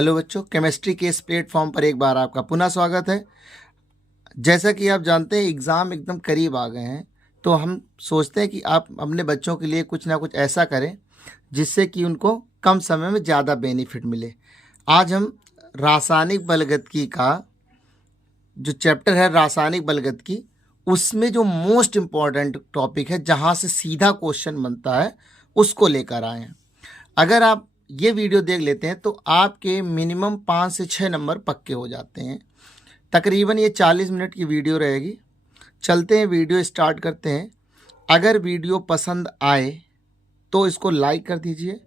Hello बच्चों, chemistry के इस प्लेटफॉर्म पर एक बार आपका पुनः स्वागत है। जैसा कि आप जानते हैं एग्ज़ाम एकदम करीब आ गए हैं, तो हम सोचते हैं कि आप अपने बच्चों के लिए कुछ ना कुछ ऐसा करें जिससे कि उनको कम समय में ज़्यादा बेनिफिट मिले। आज हम रासायनिक बलगतिकी का जो चैप्टर है रासायनिक बलगतिकी, उसमें जो मोस्ट इम्पॉर्टेंट टॉपिक है जहाँ से सीधा क्वेश्चन बनता है उसको लेकर आए हैं। अगर आप ये वीडियो देख लेते हैं तो आपके मिनिमम 5 से 6 नंबर पक्के हो जाते हैं। तकरीबन ये 40 मिनट की वीडियो रहेगी। चलते हैं, वीडियो स्टार्ट करते हैं। अगर वीडियो पसंद आए तो इसको लाइक कर दीजिए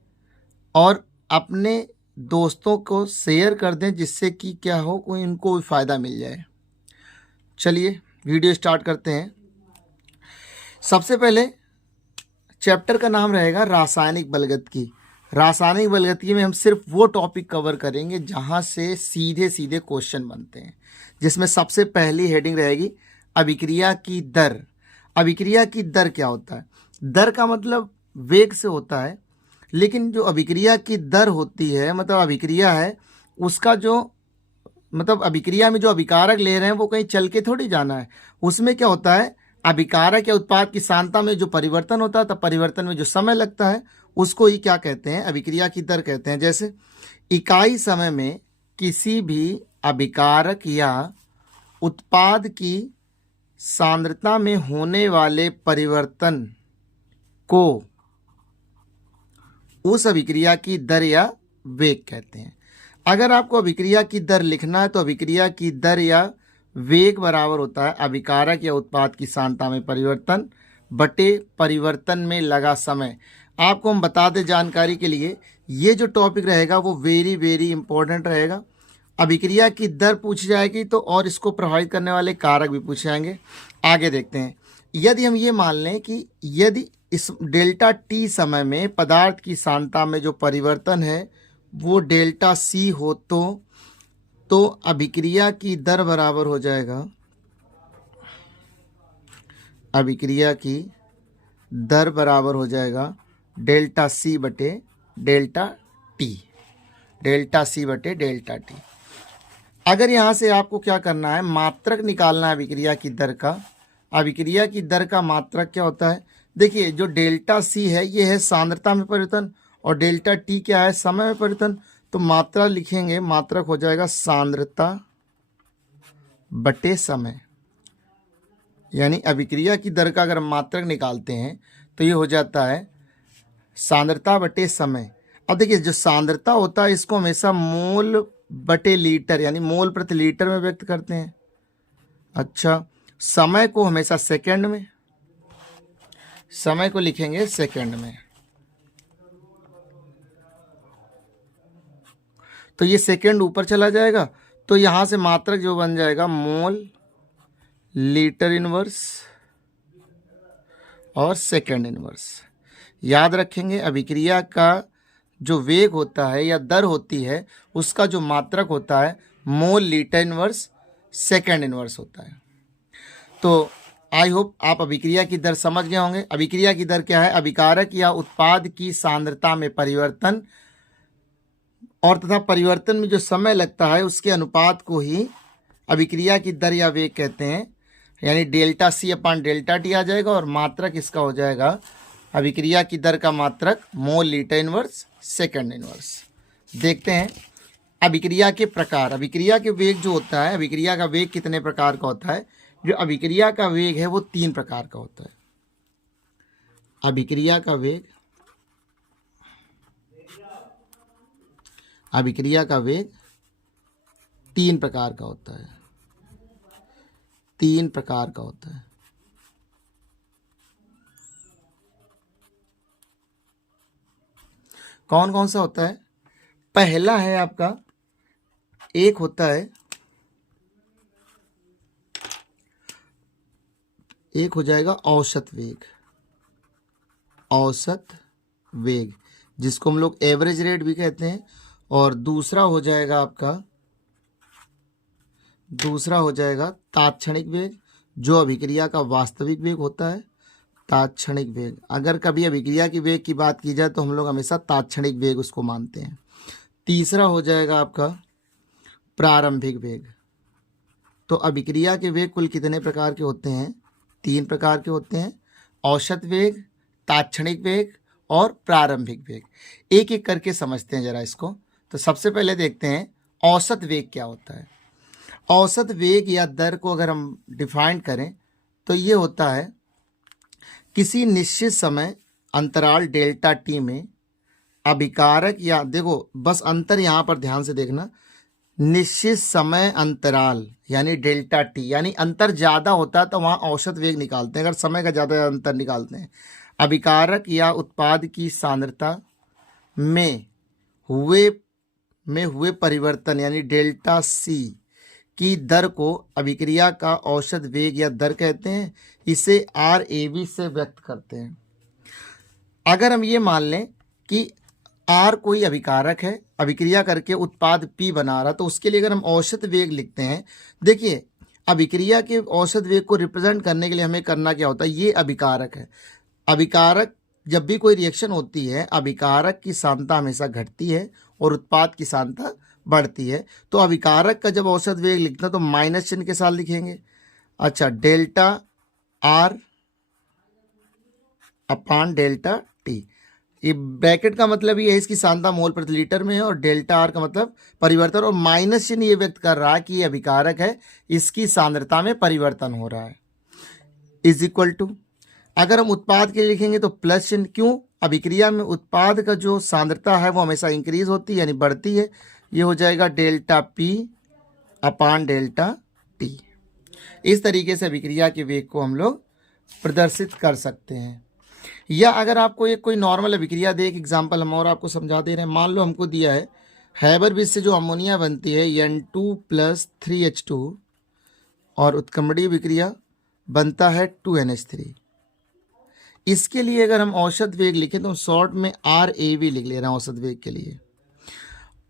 और अपने दोस्तों को शेयर कर दें जिससे कि क्या हो, कोई इनको भी फ़ायदा मिल जाए। चलिए वीडियो स्टार्ट करते हैं। सबसे पहले चैप्टर का नाम रहेगा रासायनिक बलगतिकी। रासायनिक बलगतिकी में हम सिर्फ वो टॉपिक कवर करेंगे जहाँ से सीधे सीधे क्वेश्चन बनते हैं, जिसमें सबसे पहली हेडिंग रहेगी अभिक्रिया की दर। अभिक्रिया की दर क्या होता है? दर का मतलब वेग से होता है, लेकिन जो अभिक्रिया की दर होती है मतलब अभिक्रिया है उसका जो मतलब अभिक्रिया में जो अभिकारक ले रहे हैं वो कहीं चल के थोड़ी जाना है। उसमें क्या होता है, अभिकारक या उत्पाद की सांद्रता में जो परिवर्तन होता है, तब परिवर्तन में जो समय लगता है उसको ही क्या कहते हैं, अभिक्रिया की दर कहते हैं। जैसे इकाई समय में किसी भी अभिकारक या उत्पाद की सांद्रता में होने वाले परिवर्तन को उस अभिक्रिया की दर या वेग कहते हैं। अगर आपको अभिक्रिया की दर लिखना है तो अभिक्रिया की दर या वेग बराबर होता है अभिकारक या उत्पाद की सांद्रता में परिवर्तन बटे परिवर्तन में लगा समय। आपको हम बता दें जानकारी के लिए, ये जो टॉपिक रहेगा वो वेरी वेरी इंपॉर्टेंट रहेगा। अभिक्रिया की दर पूछी जाएगी तो और इसको प्रभावित करने वाले कारक भी पूछे जाएंगे। आगे देखते हैं। यदि हम ये मान लें कि यदि इस डेल्टा टी समय में पदार्थ की सांद्रता में जो परिवर्तन है वो डेल्टा सी हो तो अभिक्रिया की दर बराबर हो जाएगा, अभिक्रिया की दर बराबर हो जाएगा डेल्टा सी बटे डेल्टा टी, डेल्टा सी बटे डेल्टा टी। अगर यहाँ से आपको क्या करना है, मात्रक निकालना है अभिक्रिया की दर का। अभिक्रिया की दर का मात्रक क्या होता है? देखिए, जो डेल्टा सी है ये है सांद्रता में परिवर्तन और डेल्टा टी क्या है, समय में परिवर्तन। तो मात्रा लिखेंगे, मात्रक हो जाएगा सांद्रता बटे समय। यानी अभिक्रिया की दर का अगर हम मात्रक निकालते हैं तो ये हो जाता है सांद्रता बटे समय। अब देखिए, जो सांद्रता होता है इसको हमेशा मोल बटे लीटर यानी मोल प्रति लीटर में व्यक्त करते हैं। अच्छा, समय को हमेशा सेकंड में, समय को लिखेंगे सेकंड में। तो ये सेकंड ऊपर चला जाएगा तो यहाँ से मात्रक जो बन जाएगा मोल लीटर इनवर्स और सेकंड इनवर्स। याद रखेंगे, अभिक्रिया का जो वेग होता है या दर होती है उसका जो मात्रक होता है mole litre inverse second inverse होता है। तो आई होप आप अभिक्रिया की दर समझ गए होंगे। अभिक्रिया की दर क्या है? अभिकारक या उत्पाद की सांद्रता में परिवर्तन और तथा परिवर्तन में जो समय लगता है उसके अनुपात को ही अभिक्रिया की दर या वेग कहते हैं। यानी delta C upon delta T आ जाएगा और मात्रक इसका हो जाएगा अभिक्रिया की दर का मात्रक mole litre inverse second inverse. देखते हैं अभिक्रिया के प्रकार। अभिक्रिया के वेग जो होता है, अभिक्रिया का वेग कितने प्रकार का होता है? जो अभिक्रिया का वेग है वो 3 प्रकार का होता है। अभिक्रिया का वेग, अभिक्रिया का वेग 3 प्रकार का होता है, 3 प्रकार का होता है। कौन कौन सा होता है? पहला है आपका, एक होता है, एक हो जाएगा औसत वेग, औसत वेग जिसको हम लोग एवरेज रेट भी कहते हैं। और दूसरा हो जाएगा आपका, दूसरा हो जाएगा तात्क्षणिक वेग, जो अभिक्रिया का वास्तविक वेग होता है, तात्क्षणिक वेग। अगर कभी अभिक्रिया की वेग की बात की जाए तो हम लोग हमेशा तात्क्षणिक वेग उसको मानते हैं। तीसरा हो जाएगा आपका प्रारंभिक वेग। तो अभिक्रिया के वेग कुल कितने प्रकार के होते हैं? 3 प्रकार के होते हैं, औसत वेग, तात्क्षणिक वेग और प्रारंभिक वेग। एक एक करके समझते हैं जरा इसको। तो सबसे पहले देखते हैं औसत वेग क्या होता है। औसत वेग या दर को अगर हम डिफाइन करें तो ये होता है किसी निश्चित समय अंतराल डेल्टा टी में अभिकारक या, देखो बस अंतर यहाँ पर ध्यान से देखना, निश्चित समय अंतराल यानी डेल्टा टी, यानी अंतर ज़्यादा होता है तो वहाँ औसत वेग निकालते हैं, अगर समय का ज़्यादा अंतर निकालते हैं। अभिकारक या उत्पाद की सांद्रता में हुए परिवर्तन यानी डेल्टा सी की दर को अभिक्रिया का औसत वेग या दर कहते हैं। इसे RAV से व्यक्त करते हैं। अगर हम ये मान लें कि R कोई अभिकारक है, अभिक्रिया करके उत्पाद P बना रहा, तो उसके लिए अगर हम औसत वेग लिखते हैं, देखिए अभिक्रिया के औसत वेग को रिप्रेजेंट करने के लिए हमें करना क्या होता है, ये अभिकारक है। अभिकारक जब भी कोई रिएक्शन होती है, अभिकारक की सांद्रता हमेशा घटती है और उत्पाद की सांद्रता बढ़ती है। तो अभिकारक का जब औसत वेग लिखना तो माइनस चिन्ह के साथ लिखेंगे। अच्छा, डेल्टा R अपान डेल्टा टी, ये ब्रैकेट का मतलब ये है इसकी सांद्रता मोल प्रति लीटर में है, और डेल्टा आर का मतलब परिवर्तन, और माइनस चिन्ह ये व्यक्त कर रहा है कि ये अभिकारक है, इसकी सांद्रता में परिवर्तन हो रहा है, इज इक्वल टू, अगर हम उत्पाद के लिए लिखेंगे तो प्लस चिन्ह। क्यों? अभिक्रिया में उत्पाद का जो सांद्रता है वो हमेशा इंक्रीज होती है यानी बढ़ती है। ये हो जाएगा डेल्टा पी अपान डेल्टा टी। इस तरीके से अभिक्रिया के वेग को हम लोग प्रदर्शित कर सकते हैं। या अगर आपको एक कोई नॉर्मल अभिक्रिया दे, एक एग्जाम्पल हम और आपको समझा दे रहे हैं। मान लो हमको दिया है हैबर ब्रिज से जो अमोनिया बनती है N2 + 3H2 और उत्क्रमणीय अभिक्रिया बनता है 2NH3। इसके लिए अगर हम औसत वेग लिखें तो शॉर्ट में RAV लिख ले रहे हैं औसत वेग के लिए।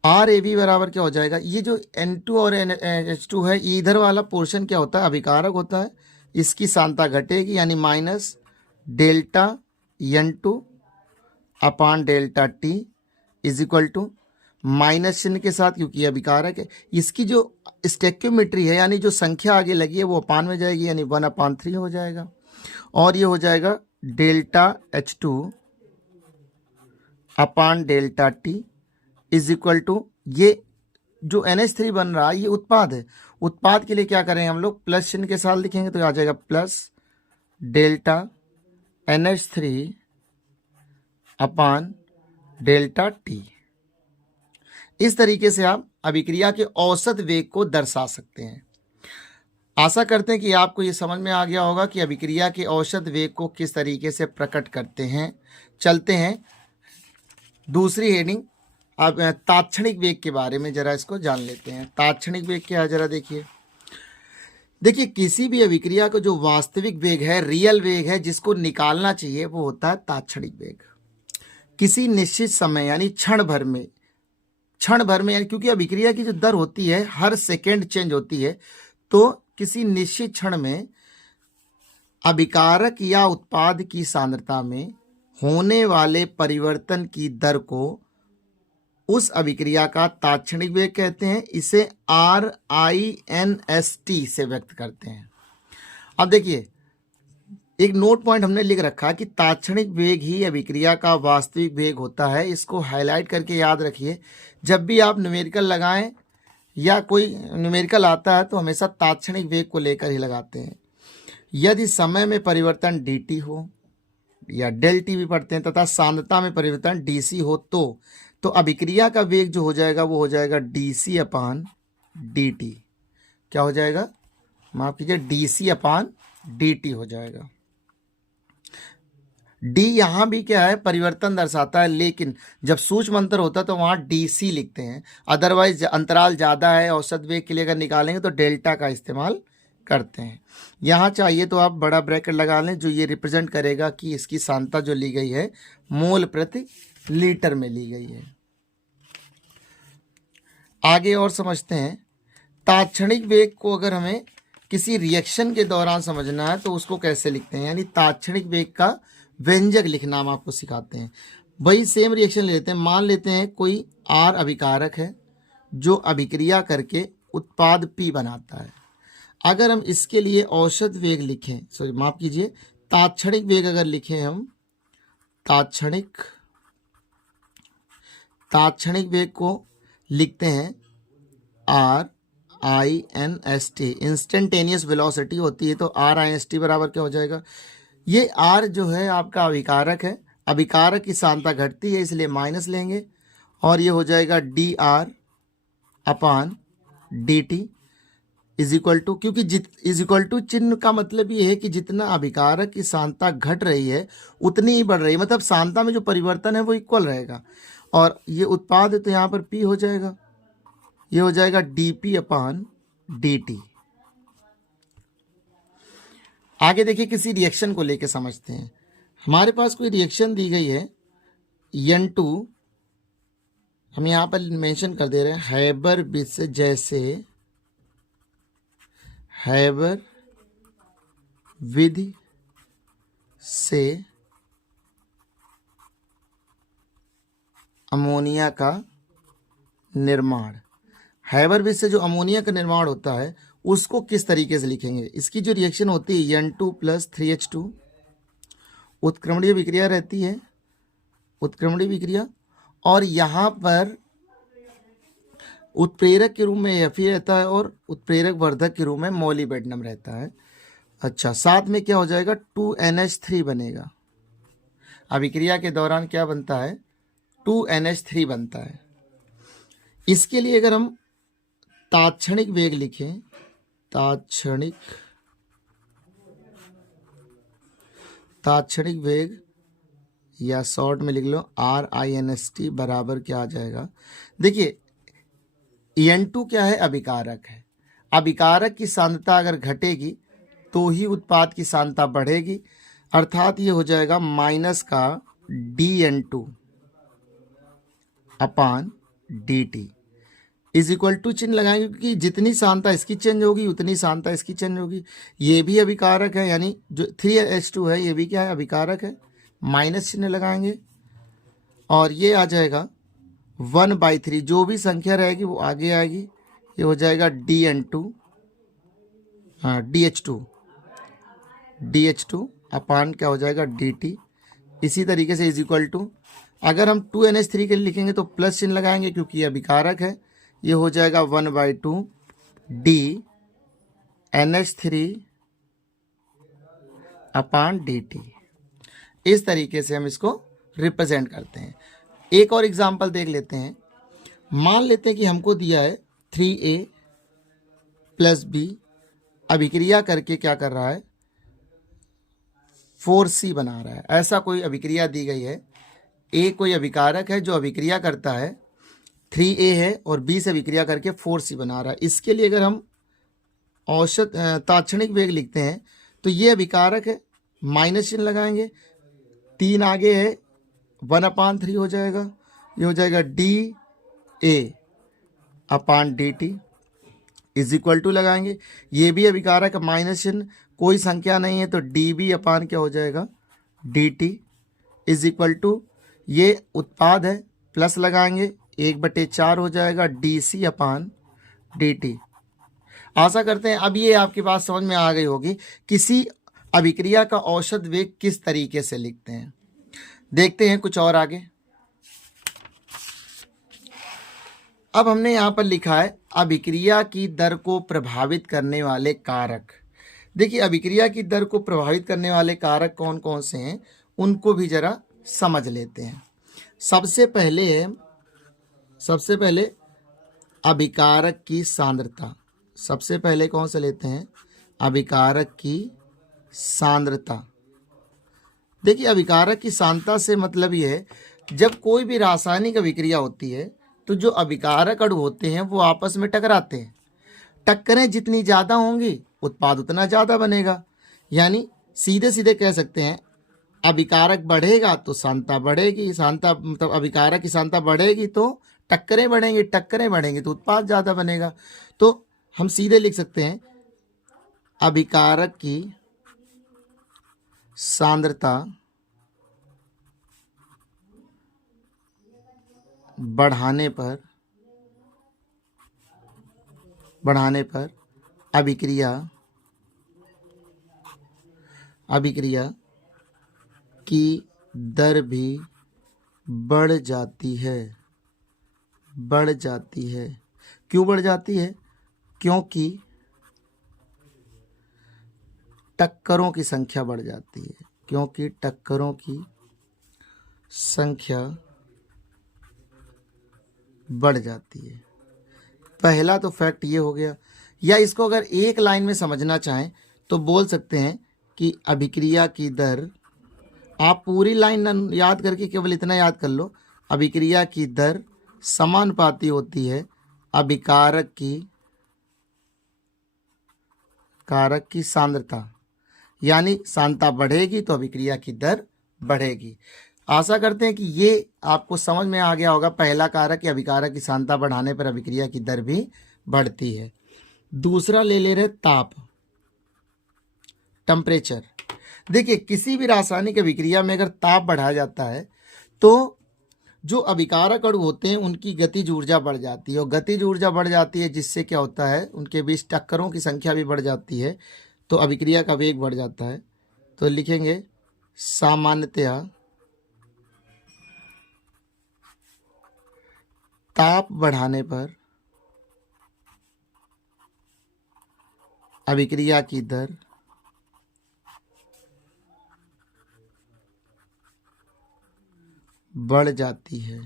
RAV बराबर क्या हो जाएगा, ये जो N2 और H2 है, इधर वाला पोर्शन क्या होता है, अभिकारक होता है, इसकी सांद्रता घटेगी यानी minus delta N2 upon delta t is equal to minus चिन्ह के साथ, क्योंकि ये अभिकारक है, इसकी जो स्टेक्योमेट्री है यानी जो संख्या आगे लगी है वो अपान में जाएगी यानी 1/3 हो जाएगा, और ये हो जाएगा delta H2 upon delta t is equal to, ये जो NH3 बन रहा है ये उत्पाद है। उत्पाद के लिए क्या करें हम लोग, प्लस चिन्ह के साथ लिखेंगे तो आ जाएगा प्लस डेल्टा NH3 अपान डेल्टा टी। इस तरीके से आप अभिक्रिया के औसत वेग को दर्शा सकते हैं। आशा करते हैं कि आपको ये समझ में आ गया होगा कि अभिक्रिया के औसत वेग को किस तरीके से प्रकट करते हैं। चलते हैं दूसरी हेडिंग, अब तात्क्षणिक वेग के बारे में जरा इसको जान लेते हैं। तात्क्षणिक वेग क्या है जरा देखिए। देखिए किसी भी अभिक्रिया का जो वास्तविक वेग है, रियल वेग है, जिसको निकालना चाहिए, वो होता है तात्क्षणिक वेग। किसी निश्चित समय यानी क्षण भर में यानी, क्योंकि अभिक्रिया की जो दर होती है हर सेकेंड चेंज होती है, तो किसी निश्चित क्षण में अभिकारक या उत्पाद की सांद्रता में होने वाले परिवर्तन की दर को उस अभिक्रिया का तात्क्षणिक वेग कहते हैं। इसे RINST से व्यक्त करते हैं। अब देखिए एक नोट पॉइंट हमने लिख रखा कि तात्क्षणिक वेग ही अभिक्रिया का वास्तविक वेग होता है। इसको हाईलाइट करके याद रखिए। जब भी आप न्यूमेरिकल लगाएं या कोई न्यूमेरिकल आता है तो हमेशा तात्क्षणिक वेग को लेकर ही लगाते हैं। यदि समय में परिवर्तन dt हो या डेल टी भी पढ़ते हैं तथा सांद्रता में परिवर्तन dc हो तो अभिक्रिया का वेग जो हो जाएगा वो हो जाएगा dc अपान dt। क्या हो जाएगा, माफ कीजिए, dc अपान dt हो जाएगा। d यहाँ भी क्या है, परिवर्तन दर्शाता है, लेकिन जब सूक्ष्म अंतर होता है तो वहाँ dc लिखते हैं। अदरवाइज अंतराल ज़्यादा है, औसत वेग के लिए अगर निकालेंगे तो डेल्टा का इस्तेमाल करते हैं। यहाँ चाहिए तो आप बड़ा ब्रैकेट लगा लें जो ये रिप्रेजेंट करेगा कि इसकी सांद्रता जो ली गई है मोल प्रति लीटर में ली गई है। आगे और समझते हैं। तात्क्षणिक वेग को अगर हमें किसी रिएक्शन के दौरान समझना है तो उसको कैसे लिखते हैं, यानी तात्क्षणिक वेग का व्यंजक लिखना हम आपको सिखाते हैं। वही सेम रिएक्शन ले लेते हैं। मान लेते हैं कोई R अभिकारक है जो अभिक्रिया करके उत्पाद P बनाता है। अगर हम इसके लिए औसत वेग लिखें, सॉरी माफ कीजिए, तात्क्षणिक वेग अगर लिखें हम, तात्क्षणिक वेग को लिखते हैं RINST, इंस्टेंटेनियस वेलोसिटी होती है, तो RINST बराबर क्या हो जाएगा, ये R जो है आपका अभिकारक है, अभिकारक की सांद्रता घटती है इसलिए माइनस लेंगे, और ये हो जाएगा dr upon dt is equal to, क्योंकि इज इक्वल टू चिन्ह का मतलब ये है कि जितना अभिकारक की सांद्रता घट रही है उतनी ही बढ़ रही है, मतलब सांद्रता में जो परिवर्तन है वो इक्वल रहेगा, और ये उत्पाद है तो यहाँ पर P हो जाएगा, ये हो जाएगा dP अपान dt। आगे देखिए किसी रिएक्शन को लेके समझते हैं। हमारे पास कोई रिएक्शन दी गई है N2, हम यहाँ पर मेंशन कर दे रहे हैं हैबर विधि, जैसे हैबर विधि से अमोनिया का निर्माण। हैबर विधि से जो अमोनिया का निर्माण होता है उसको किस तरीके से लिखेंगे, इसकी जो रिएक्शन होती है N2 + 3H2, उत्क्रमणीय विक्रिया रहती है, उत्क्रमणीय विक्रिया, और यहाँ पर उत्प्रेरक के रूप में Fe रहता है और उत्प्रेरक वर्धक के रूप में मोलिब्डेनम रहता है। अच्छा, साथ में क्या हो जाएगा, 2NH3 बनेगा। अभिक्रिया के दौरान क्या बनता है, 2NH3 बनता है। इसके लिए अगर हम तात्क्षणिक वेग लिखें, तात्क्षणिक वेग, या शॉर्ट में लिख लो RINST बराबर क्या आ जाएगा, देखिए N2 क्या है, अभिकारक है, अभिकारक की सांद्रता अगर घटेगी तो ही उत्पाद की सांद्रता बढ़ेगी, अर्थात ये हो जाएगा माइनस का dN2 upon dt is equal to, चिन्ह लगाएंगे क्योंकि जितनी सांद्रता इसकी चेंज होगी उतनी सांद्रता इसकी चेंज होगी। ये भी अभिकारक है, यानी जो 3H2 है ये भी क्या है, अभिकारक है, माइनस चिन्ह लगाएंगे, और ये आ जाएगा 1/3, जो भी संख्या रहेगी वो आगे आएगी, ये हो जाएगा DN2, हाँ DH2 अपान क्या हो जाएगा dt। इसी तरीके से इज इक्वल टू, अगर हम 2NH3 के लिए लिखेंगे तो प्लस चिन्ह लगाएंगे क्योंकि ये अभिकारक है, ये हो जाएगा 1/2 DNH3 अपान dt। इस तरीके से हम इसको रिप्रेजेंट करते हैं। एक और एग्जांपल देख लेते हैं। मान लेते हैं कि हमको दिया है 3A + B अभिक्रिया करके क्या कर रहा है, 4C बना रहा है। ऐसा कोई अभिक्रिया दी गई है, A कोई अभिकारक है जो अभिक्रिया करता है, 3A है, और B से अभिक्रिया करके 4C बना रहा है। इसके लिए अगर हम औसत तात्क्षणिक वेग लिखते हैं तो ये अभिकारक है, माइनस चिन्ह लगाएंगे, 3 आगे है, 1/3 हो जाएगा, ये हो जाएगा dA upon dt is equal to लगाएंगे, ये भी अभिकारक, माइनस चिन्ह, कोई संख्या नहीं है तो dB अपान क्या हो जाएगा dt इज इक्वल टू, ये उत्पाद है, प्लस लगाएंगे, 1/4 हो जाएगा dC अपान dt। आशा करते हैं अब ये आपकी बात समझ में आ गई होगी, किसी अभिक्रिया का औसत वेग किस तरीके से लिखते हैं। देखते हैं कुछ और आगे। अब हमने यहाँ पर लिखा है अभिक्रिया की दर को प्रभावित करने वाले कारक। देखिए अभिक्रिया की दर को प्रभावित करने वाले कारक कौन कौन से हैं उनको भी जरा समझ लेते हैं। सबसे पहले अभिकारक की सांद्रता। सबसे पहले कौन सा लेते हैं, अभिकारक की सांद्रता। देखिए अभिकारक की सांद्रता से मतलब ये है, जब कोई भी रासायनिक अभिक्रिया होती है तो जो अभिकारक अणु होते हैं वो आपस में टकराते हैं। टक्करें जितनी ज़्यादा होंगी उत्पाद उतना ज़्यादा बनेगा। यानी सीधे सीधे कह सकते हैं अभिकारक बढ़ेगा तो सांद्रता बढ़ेगी, सांद्रता मतलब अभिकारक की सांद्रता बढ़ेगी तो टक्करें बढ़ेंगी, टक्करें बढ़ेंगी तो उत्पाद ज़्यादा बनेगा। तो हम सीधे लिख सकते हैं अभिकारक की सांद्रता बढ़ाने पर अभिक्रिया की दर भी बढ़ जाती है। क्यों बढ़ जाती है? क्योंकि टक्करों की संख्या बढ़ जाती है। पहला तो फैक्ट ये हो गया। या इसको अगर एक लाइन में समझना चाहें तो बोल सकते हैं कि अभिक्रिया की दर, आप पूरी लाइन न याद करके केवल इतना याद कर लो, अभिक्रिया की दर समानुपाती होती है अभिकारक की सांद्रता। यानी सांद्रता बढ़ेगी तो अभिक्रिया की दर बढ़ेगी। आशा करते हैं कि ये आपको समझ में आ गया होगा। पहला कारक कि अभिकारक की सांद्रता बढ़ाने पर अभिक्रिया की दर भी बढ़ती है। दूसरा ले रहे ताप, टेम्परेचर। देखिए, किसी भी रासायनिक अभिक्रिया में अगर ताप बढ़ाया जाता है तो जो अभिकारक अणु होते हैं उनकी गतिज ऊर्जा बढ़ जाती है, और गतिज ऊर्जा बढ़ जाती है जिससे क्या होता है, उनके बीच टक्करों की संख्या भी बढ़ जाती है, तो अभिक्रिया का वेग बढ़ जाता है। तो लिखेंगे सामान्यतया ताप बढ़ाने पर अभिक्रिया की दर बढ़ जाती है,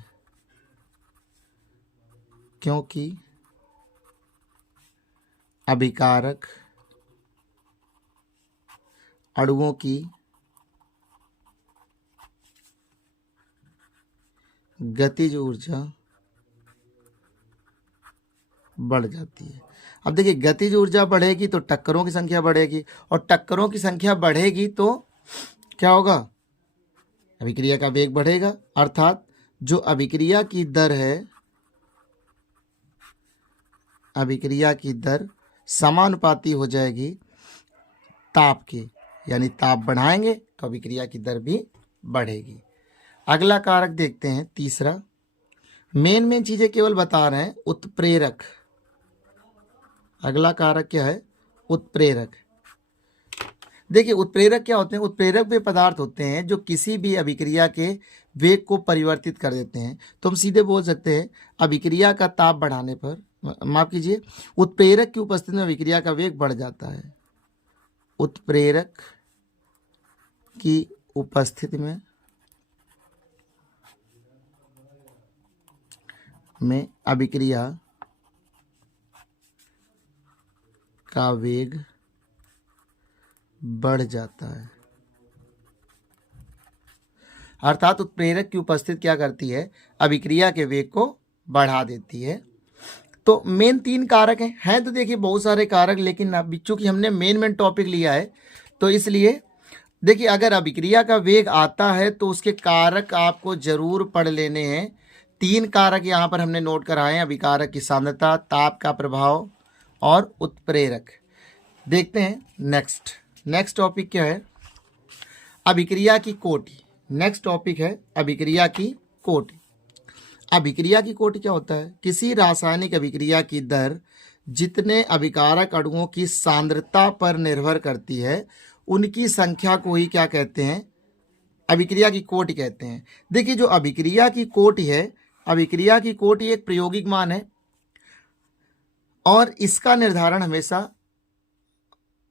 क्योंकि अभिकारक अणुओं की गतिज ऊर्जा बढ़ जाती है। अब देखिए, गतिज ऊर्जा बढ़ेगी तो टक्करों की संख्या बढ़ेगी, और टक्करों की संख्या बढ़ेगी तो क्या होगा, अभिक्रिया का वेग बढ़ेगा। अर्थात जो अभिक्रिया की दर है, अभिक्रिया की दर समानुपाती हो जाएगी ताप के, यानी ताप बढ़ाएंगे तो अभिक्रिया की दर भी बढ़ेगी। अगला कारक देखते हैं, तीसरा। मेन चीजें केवल बता रहे हैं। उत्प्रेरक, अगला कारक क्या है, उत्प्रेरक। देखिए, उत्प्रेरक क्या होते हैं? उत्प्रेरक वे पदार्थ होते हैं जो किसी भी अभिक्रिया के वेग को परिवर्तित कर देते हैं। तो हम सीधे बोल सकते हैं अभिक्रिया का ताप बढ़ाने पर, माफ कीजिए, उत्प्रेरक की उपस्थिति में अभिक्रिया का वेग बढ़ जाता है। उत्प्रेरक की उपस्थिति में अभिक्रिया का वेग बढ़ जाता है। अर्थात उत्प्रेरक की उपस्थिति क्या करती है, अभिक्रिया के वेग को बढ़ा देती है। तो मेन 3 कारक हैं तो देखिए बहुत सारे कारक, लेकिन अब चूंकि हमने मेन टॉपिक लिया है तो इसलिए देखिए, अगर अभिक्रिया का वेग आता है तो उसके कारक आपको जरूर पढ़ लेने हैं। 3 कारक यहाँ पर हमने नोट कराए हैं, अभिकारक की सांद्रता, ताप का प्रभाव और उत्प्रेरक। देखते हैं नेक्स्ट टॉपिक क्या है, अभिक्रिया की कोटि। नेक्स्ट टॉपिक है अभिक्रिया की कोटि। अभिक्रिया की कोटि क्या होता है, किसी रासायनिक अभिक्रिया की दर जितने अभिकारक अणुओं की सांद्रता पर निर्भर करती है उनकी संख्या को ही क्या कहते हैं, अभिक्रिया की कोटि कहते हैं। देखिए, जो अभिक्रिया की कोटि है, अभिक्रिया की कोटि एक प्रायोगिक मान है और इसका निर्धारण हमेशा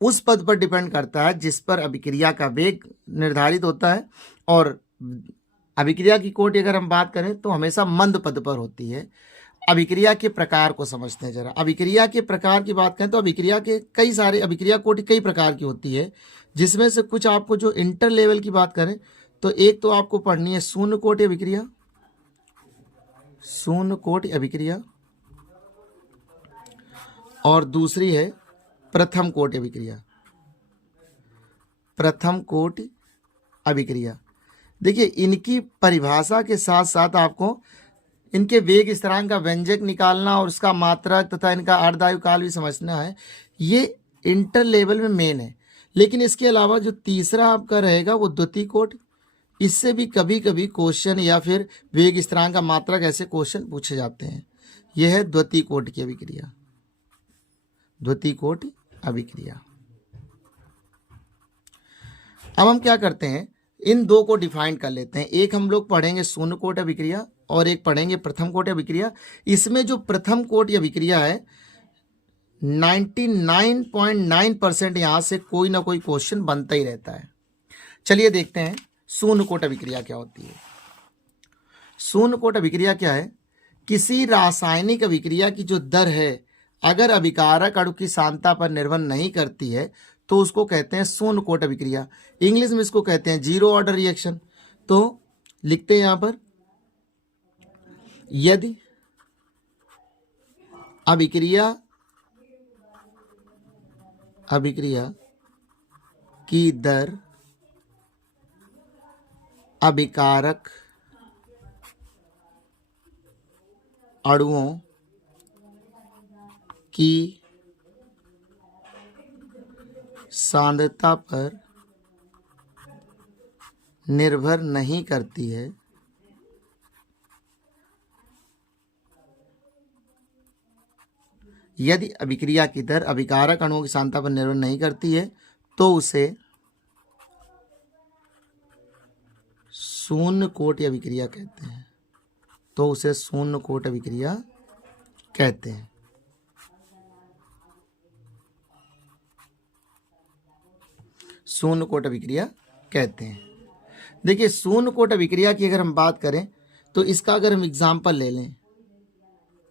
उस पद पर डिपेंड करता है जिस पर अभिक्रिया का वेग निर्धारित होता है। और अभिक्रिया की कोटि अगर हम बात करें तो हमेशा मंद पद पर होती है। अभिक्रिया के प्रकार को समझते हैं जरा। अभिक्रिया के प्रकार की बात करें तो अभिक्रिया के कई सारे, अभिक्रिया कोटि कई प्रकार की होती है, जिसमें से कुछ आपको जो इंटर लेवल की बात करें तो एक तो आपको पढ़नी है शून्य कोटि अभिक्रिया, शून्य कोटि अभिक्रिया, और दूसरी है प्रथम कोटि अभिक्रिया, प्रथम कोटि अभिक्रिया। देखिए, इनकी परिभाषा के साथ साथ आपको इनके वेग स्थिरांक का व्यंजक निकालना और उसका मात्रक तथा इनका अर्धआयु काल भी समझना है। ये इंटर लेवल में मेन है। लेकिन इसके अलावा जो तीसरा आपका रहेगा वो द्वितीय कोटि, इससे भी कभी कभी क्वेश्चन या फिर वेग स्थिरांक का मात्रक ऐसे क्वेश्चन पूछे जाते हैं। यह है द्वितीय कोटि की अभिक्रिया, द्वितीय कोटि अभिक्रिया। अब हम क्या करते हैं, इन दो को डिफाइन कर लेते हैं। एक हम लोग पढ़ेंगे शून्य कोटि अभिक्रिया और एक पढ़ेंगे प्रथम कोटि अभिक्रिया। इसमें जो प्रथम कोटि अभिक्रिया है 99.9% यहाँ से कोई ना कोई क्वेश्चन बनता ही रहता है। चलिए देखते हैं शून्य कोटि अभिक्रिया क्या होती है। शून्य कोटि अभिक्रिया क्या है? किसी रासायनिक अभिक्रिया की जो दर है अगर अभिकारक अणु की सांद्रता पर निर्भर नहीं करती है तो उसको कहते हैं शून्य कोटि अभिक्रिया। इंग्लिश में इसको कहते हैं जीरो ऑर्डर रिएक्शन। तो लिखते हैं यहां पर, यदि अभिक्रिया की दर अभिकारक अणुओं की सांद्रता पर निर्भर नहीं करती है यदि अभिक्रिया की दर अभिकारक अणुओं की सांद्रता पर निर्भर नहीं करती है तो उसे शून्य कोटि अभिक्रिया कहते हैं। तो उसे शून्य कोटि अभिक्रिया कहते हैं। शून्य कोटि अभिक्रिया कहते हैं। देखिए शून्य कोटि अभिक्रिया की अगर हम बात करें तो इसका अगर हम एग्जाम्पल ले लें,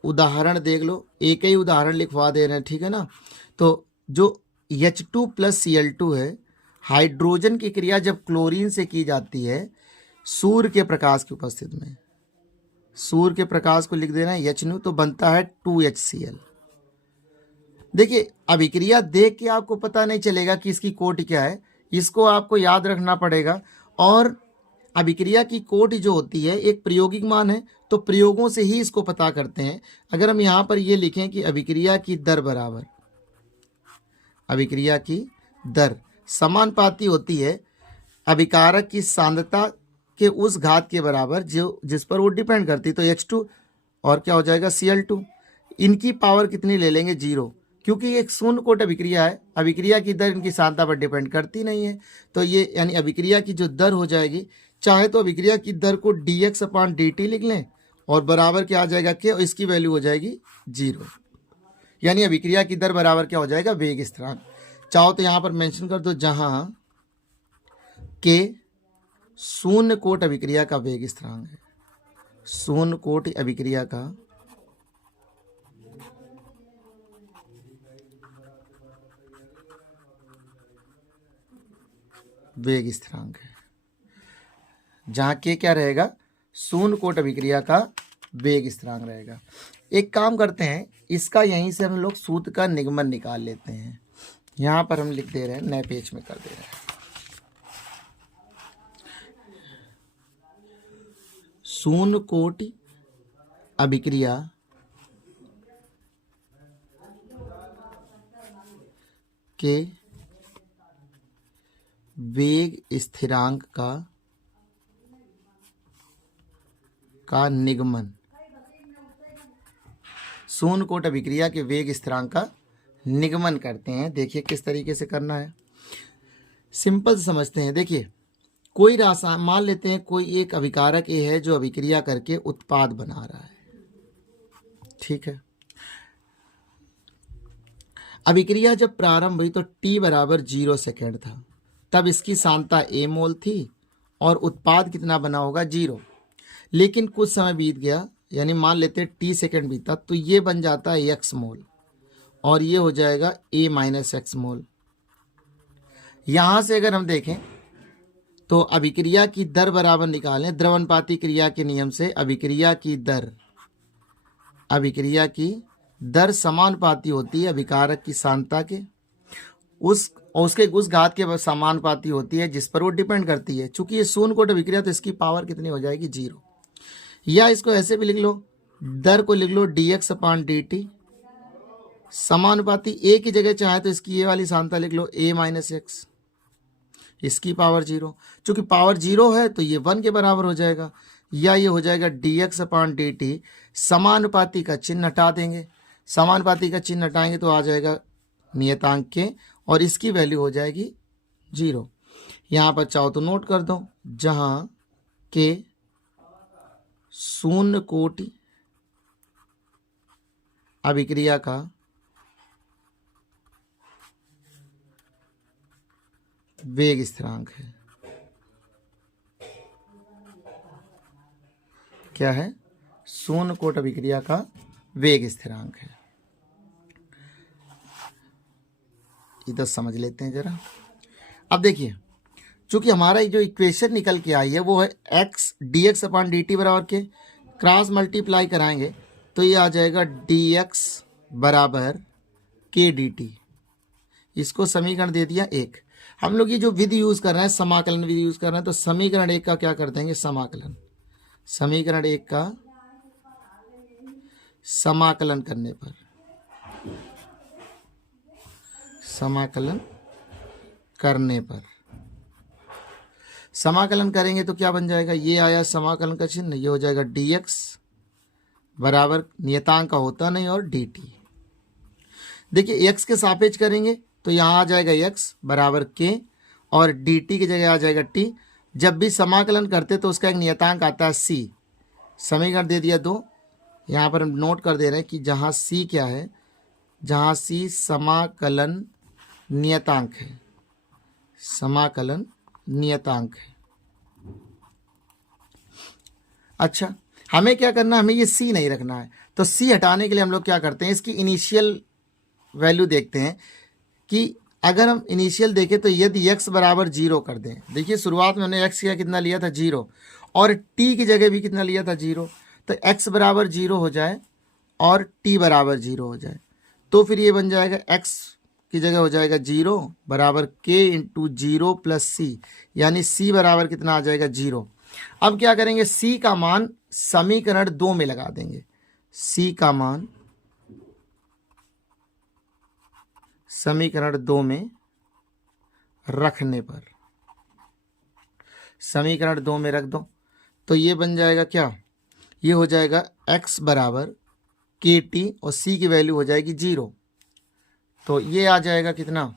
उदाहरण देख लो, एक ही उदाहरण लिखवा दे रहे हैं, ठीक है ना। तो जो H2 + Cl2 है, हाइड्रोजन की क्रिया जब क्लोरीन से की जाती है सूर्य के प्रकाश की उपस्थिति में, सूर्य के प्रकाश को लिख देना है H, तो बनता है 2HCl। देखिए अभिक्रिया देख के आपको पता नहीं चलेगा कि इसकी कोटि क्या है, इसको आपको याद रखना पड़ेगा। और अभिक्रिया की कोटि जो होती है एक प्रायोगिक मान है, तो प्रयोगों से ही इसको पता करते हैं। अगर हम यहाँ पर ये लिखें कि अभिक्रिया की दर बराबर, अभिक्रिया की दर समानुपाती होती है अभिकारक की सांद्रता के उस घात के बराबर जो जिस पर वो डिपेंड करती है। तो H2 और क्या हो जाएगा Cl2, इनकी पावर कितनी ले लेंगे? 0, क्योंकि ये एक शून्य कोटि अभिक्रिया है। अभिक्रिया की दर इनकी सांद्रता पर डिपेंड करती नहीं है। तो ये यानी अभिक्रिया की जो दर हो जाएगी, चाहे तो अभिक्रिया की दर को dx/dt लिख लें और बराबर क्या आ जाएगा K, और इसकी वैल्यू हो जाएगी 0। यानी अभिक्रिया की दर बराबर क्या हो जाएगा? वेग स्थिरांक। चाहो तो यहाँ पर मेंशन कर दो, जहाँ K शून्य कोटि अभिक्रिया का वेग स्थिरांक है, शून्य कोटि अभिक्रिया का वेग स्थिरांक है, जहाँ K क्या रहेगा? शून्य कोटि अभिक्रिया का वेग स्थिरांक रहेगा। एक काम करते हैं, इसका यहीं से हम लोग सूत्र का निगमन निकाल लेते हैं। यहाँ पर हम लिख दे रहे हैं, नए पेज में कर दे रहे हैं, शून्य कोटि अभिक्रिया के वेग स्थिरांक का निगमन, शून्य कोटि अभिक्रिया के वेग स्थिरांक का निगमन करते हैं। देखिए किस तरीके से करना है, सिंपल समझते हैं। देखिए कोई रासायन, मान लेते हैं कोई एक अभिकारक ए है जो अभिक्रिया करके उत्पाद बना रहा है, ठीक है। अभिक्रिया जब प्रारंभ हुई तो t बराबर 0 सेकेंड था, तब इसकी सांद्रता A मोल थी और उत्पाद कितना बना होगा? 0। लेकिन कुछ समय बीत गया, यानी मान लेते हैं t सेकेंड बीता, तो ये बन जाता है x मोल और ये हो जाएगा A - x मोल। यहाँ से अगर हम देखें तो अभिक्रिया की दर बराबर निकालें, द्रवणपाती क्रिया के नियम से अभिक्रिया की दर समानुपाती होती है अभिकारक की सांद्रता के उसके उस घात के समानुपाती होती है जिस पर वो डिपेंड करती है। चूंकि ये शून्य कोटि अभिक्रिया तो इसकी पावर कितनी हो जाएगी? 0। या इसको ऐसे भी लिख लो, दर को लिख लो dx/dt समानुपाती A की जगह चाहे तो इसकी ये वाली सांद्रता लिख लो A - x, इसकी पावर 0। चूंकि पावर 0 है तो ये 1 के बराबर हो जाएगा, या ये हो जाएगा dx/dt। समानुपाती का चिन्ह हटा देंगे, समानुपाती का चिन्ह हटाएंगे तो आ जाएगा नियतांक के, और इसकी वैल्यू हो जाएगी 0। यहाँ पर चाहो तो नोट कर दो, जहाँ के शून्य कोटि अभिक्रिया का वेग स्थिरांक है। क्या है? शून्य कोटि अभिक्रिया का वेग स्थिरांक है। इधर समझ लेते हैं जरा। अब देखिए, चूंकि हमारा जो इक्वेशन निकल के आई है वो है x dx/dt बराबर के, क्रॉस मल्टीप्लाई कराएंगे तो ये आ जाएगा dx बराबर के dt। इसको समीकरण दे दिया 1। हम लोग ये जो विधि यूज कर रहे हैं, समाकलन विधि यूज कर रहे हैं, तो समीकरण 1 का क्या कर देंगे? समाकलन। समीकरण 1 का समाकलन करने पर, समाकलन करने पर, समाकलन करेंगे तो क्या बन जाएगा? ये आया समाकलन का चिन्ह, ये हो जाएगा dx बराबर नियतांक का होता नहीं और dt। देखिए x के सापेक्ष करेंगे तो यहाँ आ जाएगा x बराबर k, और dt की जगह आ जाएगा t। जब भी समाकलन करते तो उसका एक नियतांक आता है c। समीकरण दे दिया 2। यहाँ पर हम नोट कर दे रहे हैं कि जहाँ c क्या है? जहाँ c समाकलन नियतांक है, समाकलन नियतांक है। अच्छा, हमें क्या करना है? हमें ये c नहीं रखना है, तो c हटाने के लिए हम लोग क्या करते हैं? इसकी इनिशियल वैल्यू देखते हैं कि अगर हम इनिशियल देखें तो यदि x बराबर 0 कर दें, देखिए शुरुआत में हमने x का कितना लिया था? 0, और t की जगह भी कितना लिया था? 0। तो x बराबर 0 हो जाए और t बराबर 0 हो जाए, तो फिर ये बन जाएगा x की जगह हो जाएगा 0 बराबर k इंटू 0 प्लस c, यानी c बराबर कितना आ जाएगा? 0। अब क्या करेंगे? c का मान समीकरण 2 में लगा देंगे। c का मान समीकरण 2 में रखने पर, समीकरण 2 में रख दो तो ये बन जाएगा क्या? ये हो जाएगा x बराबर के टी, और c की वैल्यू हो जाएगी 0। तो ये आ जाएगा कितना?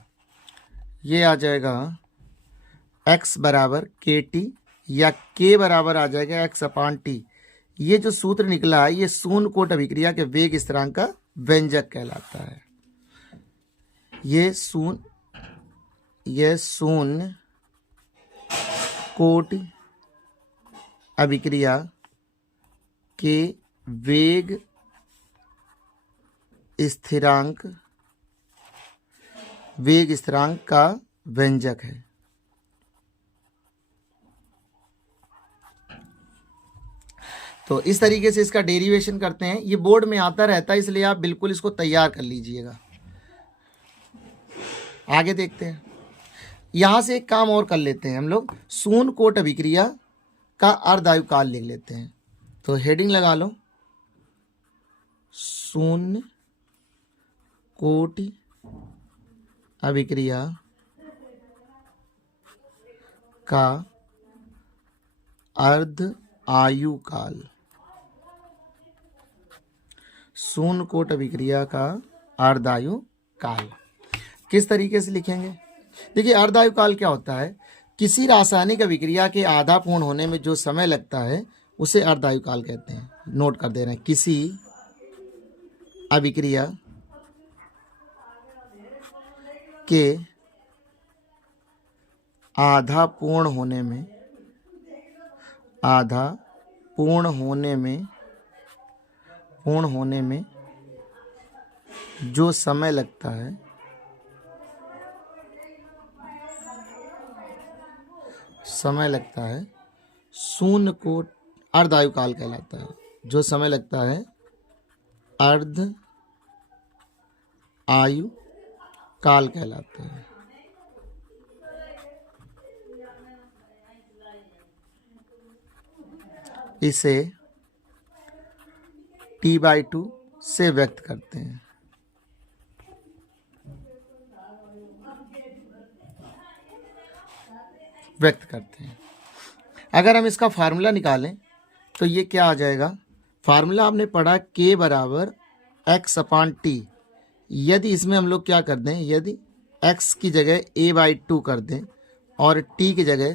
ये आ जाएगा x बराबर के टी, या k बराबर आ जाएगा x/t। ये जो सूत्र निकला है ये शून्य कोटि अभिक्रिया के वेग स्थिरांक का व्यंजक कहलाता है। ये शून्य कोटि अभिक्रिया के वेग स्थिरांक का व्यंजक है। तो इस तरीके से इसका डेरिवेशन करते हैं। ये बोर्ड में आता रहता है, इसलिए आप बिल्कुल इसको तैयार कर लीजिएगा। आगे देखते हैं। यहां से एक काम और कर लेते हैं हम लोग, शून्य कोटि अभिक्रिया का अर्धायुकाल लिख लेते हैं। तो हेडिंग लगा लो, शून्य कोटि अभिक्रिया का अर्ध आयुकाल। शून्य कोटि अभिक्रिया का अर्धायुकाल किस तरीके से लिखेंगे? देखिए, अर्धायुकाल क्या होता है? किसी रासायनिक अभिक्रिया के आधा पूर्ण होने में जो समय लगता है उसे अर्धायुकाल कहते हैं। नोट कर दे रहे हैं, किसी अभिक्रिया के आधा पूर्ण होने में जो समय लगता है शून्य को अर्धायुकाल कहलाता है। जो समय लगता है अर्ध आयु काल कहलाता है। इसे T/2 से व्यक्त करते हैं। व्यक्त करते हैं। अगर हम इसका फार्मूला निकालें तो ये क्या आ जाएगा, फार्मूला हमने पढ़ा k बराबर x/t। यदि इसमें हम लोग क्या कर दें, यदि x की जगह a/2 कर दें और t की जगह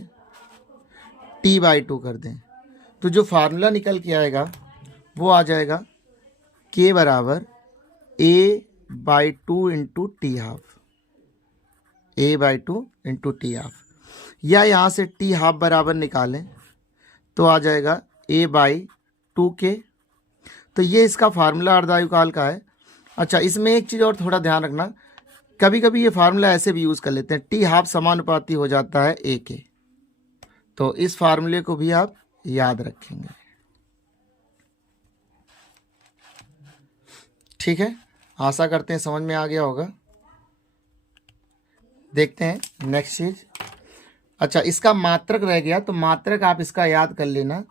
t/2 कर दें, तो जो फार्मूला निकल के आएगा वो आ जाएगा k बराबर a/2 into T half, a/2 into T half, या यहाँ से टी हाफ बराबर निकालें तो आ जाएगा a/2k। तो ये इसका फार्मूला अर्धायुकाल का है। अच्छा, इसमें एक चीज़ और थोड़ा ध्यान रखना, कभी कभी ये फार्मूला ऐसे भी यूज़ कर लेते हैं, टी हाफ समानुपाती हो जाता है a के, तो इस फार्मूले को भी आप याद रखेंगे। ठीक है, आशा करते हैं समझ में आ गया होगा। देखते हैं नेक्स्ट चीज। अच्छा, इसका मात्रक रह गया, तो मात्रक आप इसका याद कर लेना,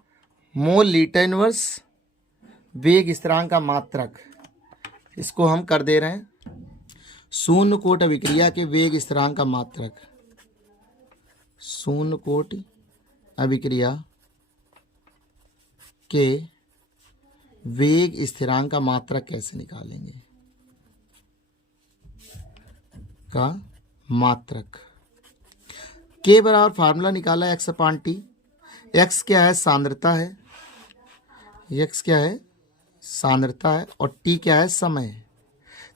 मोल लीटर इनवर्स वेग स्थिरांक का मात्रक, इसको हम कर दे रहे हैं शून्य कोट अभिक्रिया के वेग स्थिरांक का मात्रक। शून्य कोट अभिक्रिया के वेग स्थिरांक का मात्रक कैसे निकालेंगे, का मात्रक के बराबर फार्मूला निकाला x/t। x क्या है, सांद्रता है, x क्या है, सांद्रता है, और t क्या है, समय है।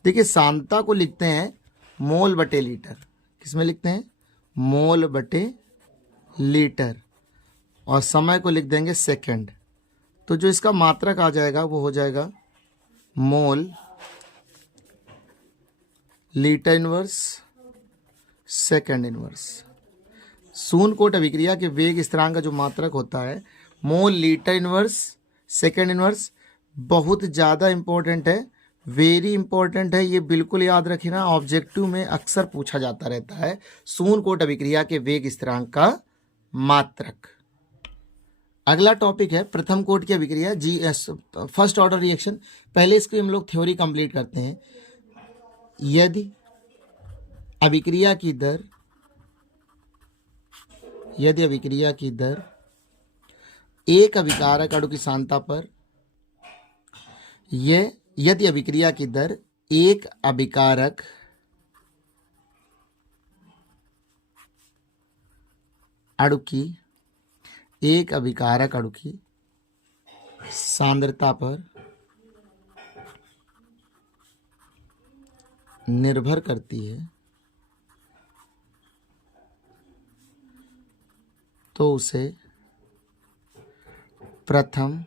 देखिए, सांद्रता को लिखते हैं मोल बटे लीटर, किसमें लिखते हैं, मोल बटे लीटर, और समय को लिख देंगे सेकंड। तो जो इसका मात्रक आ जाएगा वो हो जाएगा mole litre inverse second inverse. शून्य कोट अभिक्रिया के वेग स्थिरांक का जो मात्रक होता है mole litre inverse second inverse, बहुत ज़्यादा इंपॉर्टेंट है, वेरी इंपॉर्टेंट है, ये बिल्कुल याद रखना, ऑब्जेक्टिव में अक्सर पूछा जाता रहता है। शून्य कोट अभिक्रिया के वेग स्थिरांक का मात्रक। अगला टॉपिक है प्रथम कोट की अभिक्रिया, फर्स्ट ऑर्डर रिएक्शन। पहले इसकी हम लोग थ्योरी कंप्लीट करते हैं। यदि अभिक्रिया की दर एक अभिकारक अणु की सांद्रता पर, यदि अभिक्रिया की दर एक अभिकारक अणु की सांद्रता पर निर्भर करती है तो उसे प्रथम